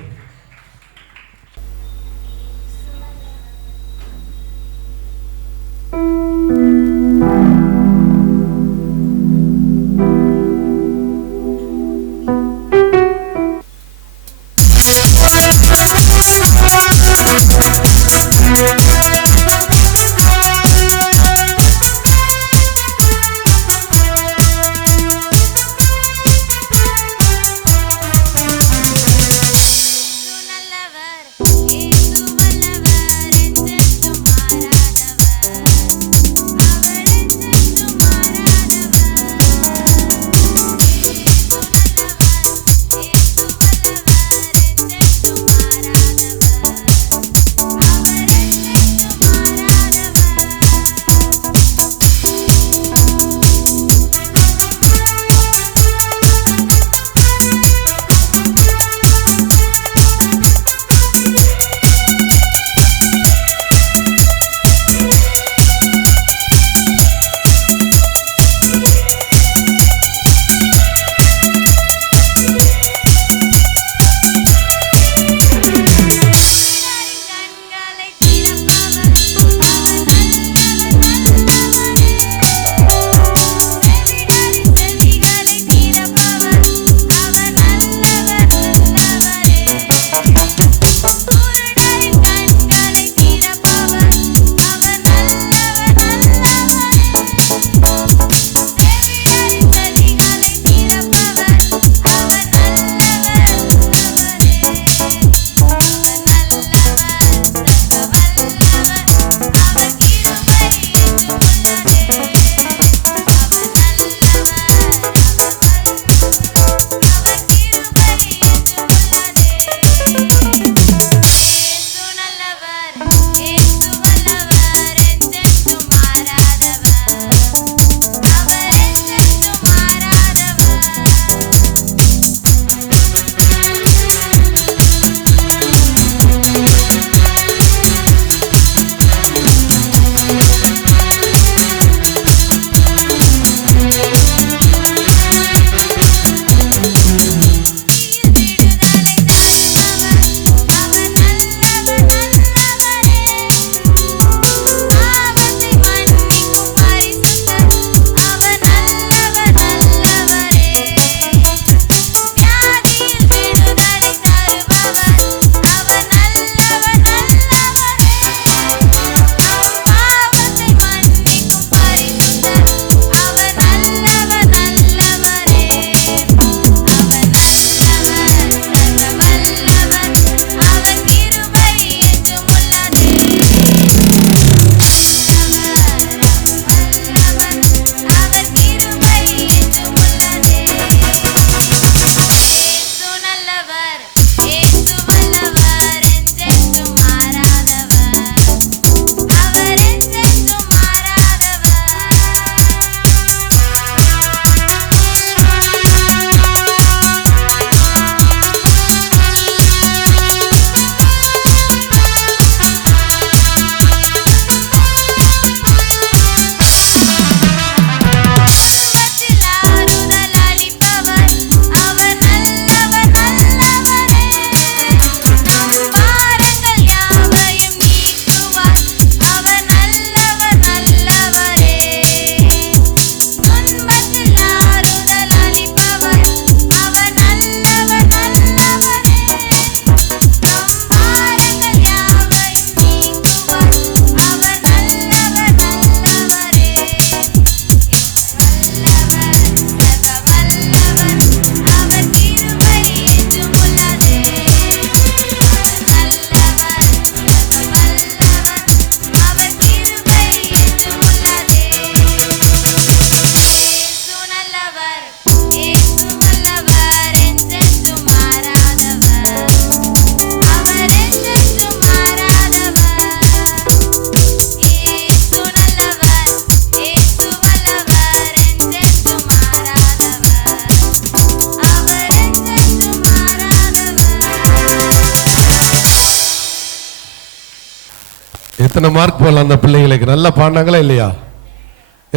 எத்தனை மார்க் போடலாம் அந்த பிள்ளைங்களுக்கு? நல்லா பாடினாங்களா இல்லையா?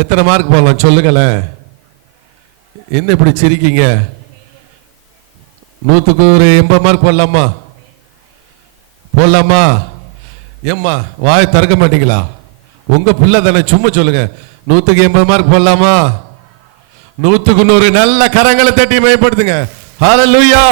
எத்தனை மார்க் போடலாம் சொல்லுங்களேன். என்ன இப்படி சிரிக்கீங்க? 100க்கு ஒரு 80 மார்க் போடலாமா? போடலாமா? ஏம்மா வாய் திறக்க மாட்டீங்களா? உங்க பிள்ளை தானே, சும்மா சொல்லுங்க. 100க்கு 80 மார்க் போடலாமா? 100க்கு 100 நல்ல கரங்களை தட்டி மேம்படுத்துங்க. ஹல்லேலூயா.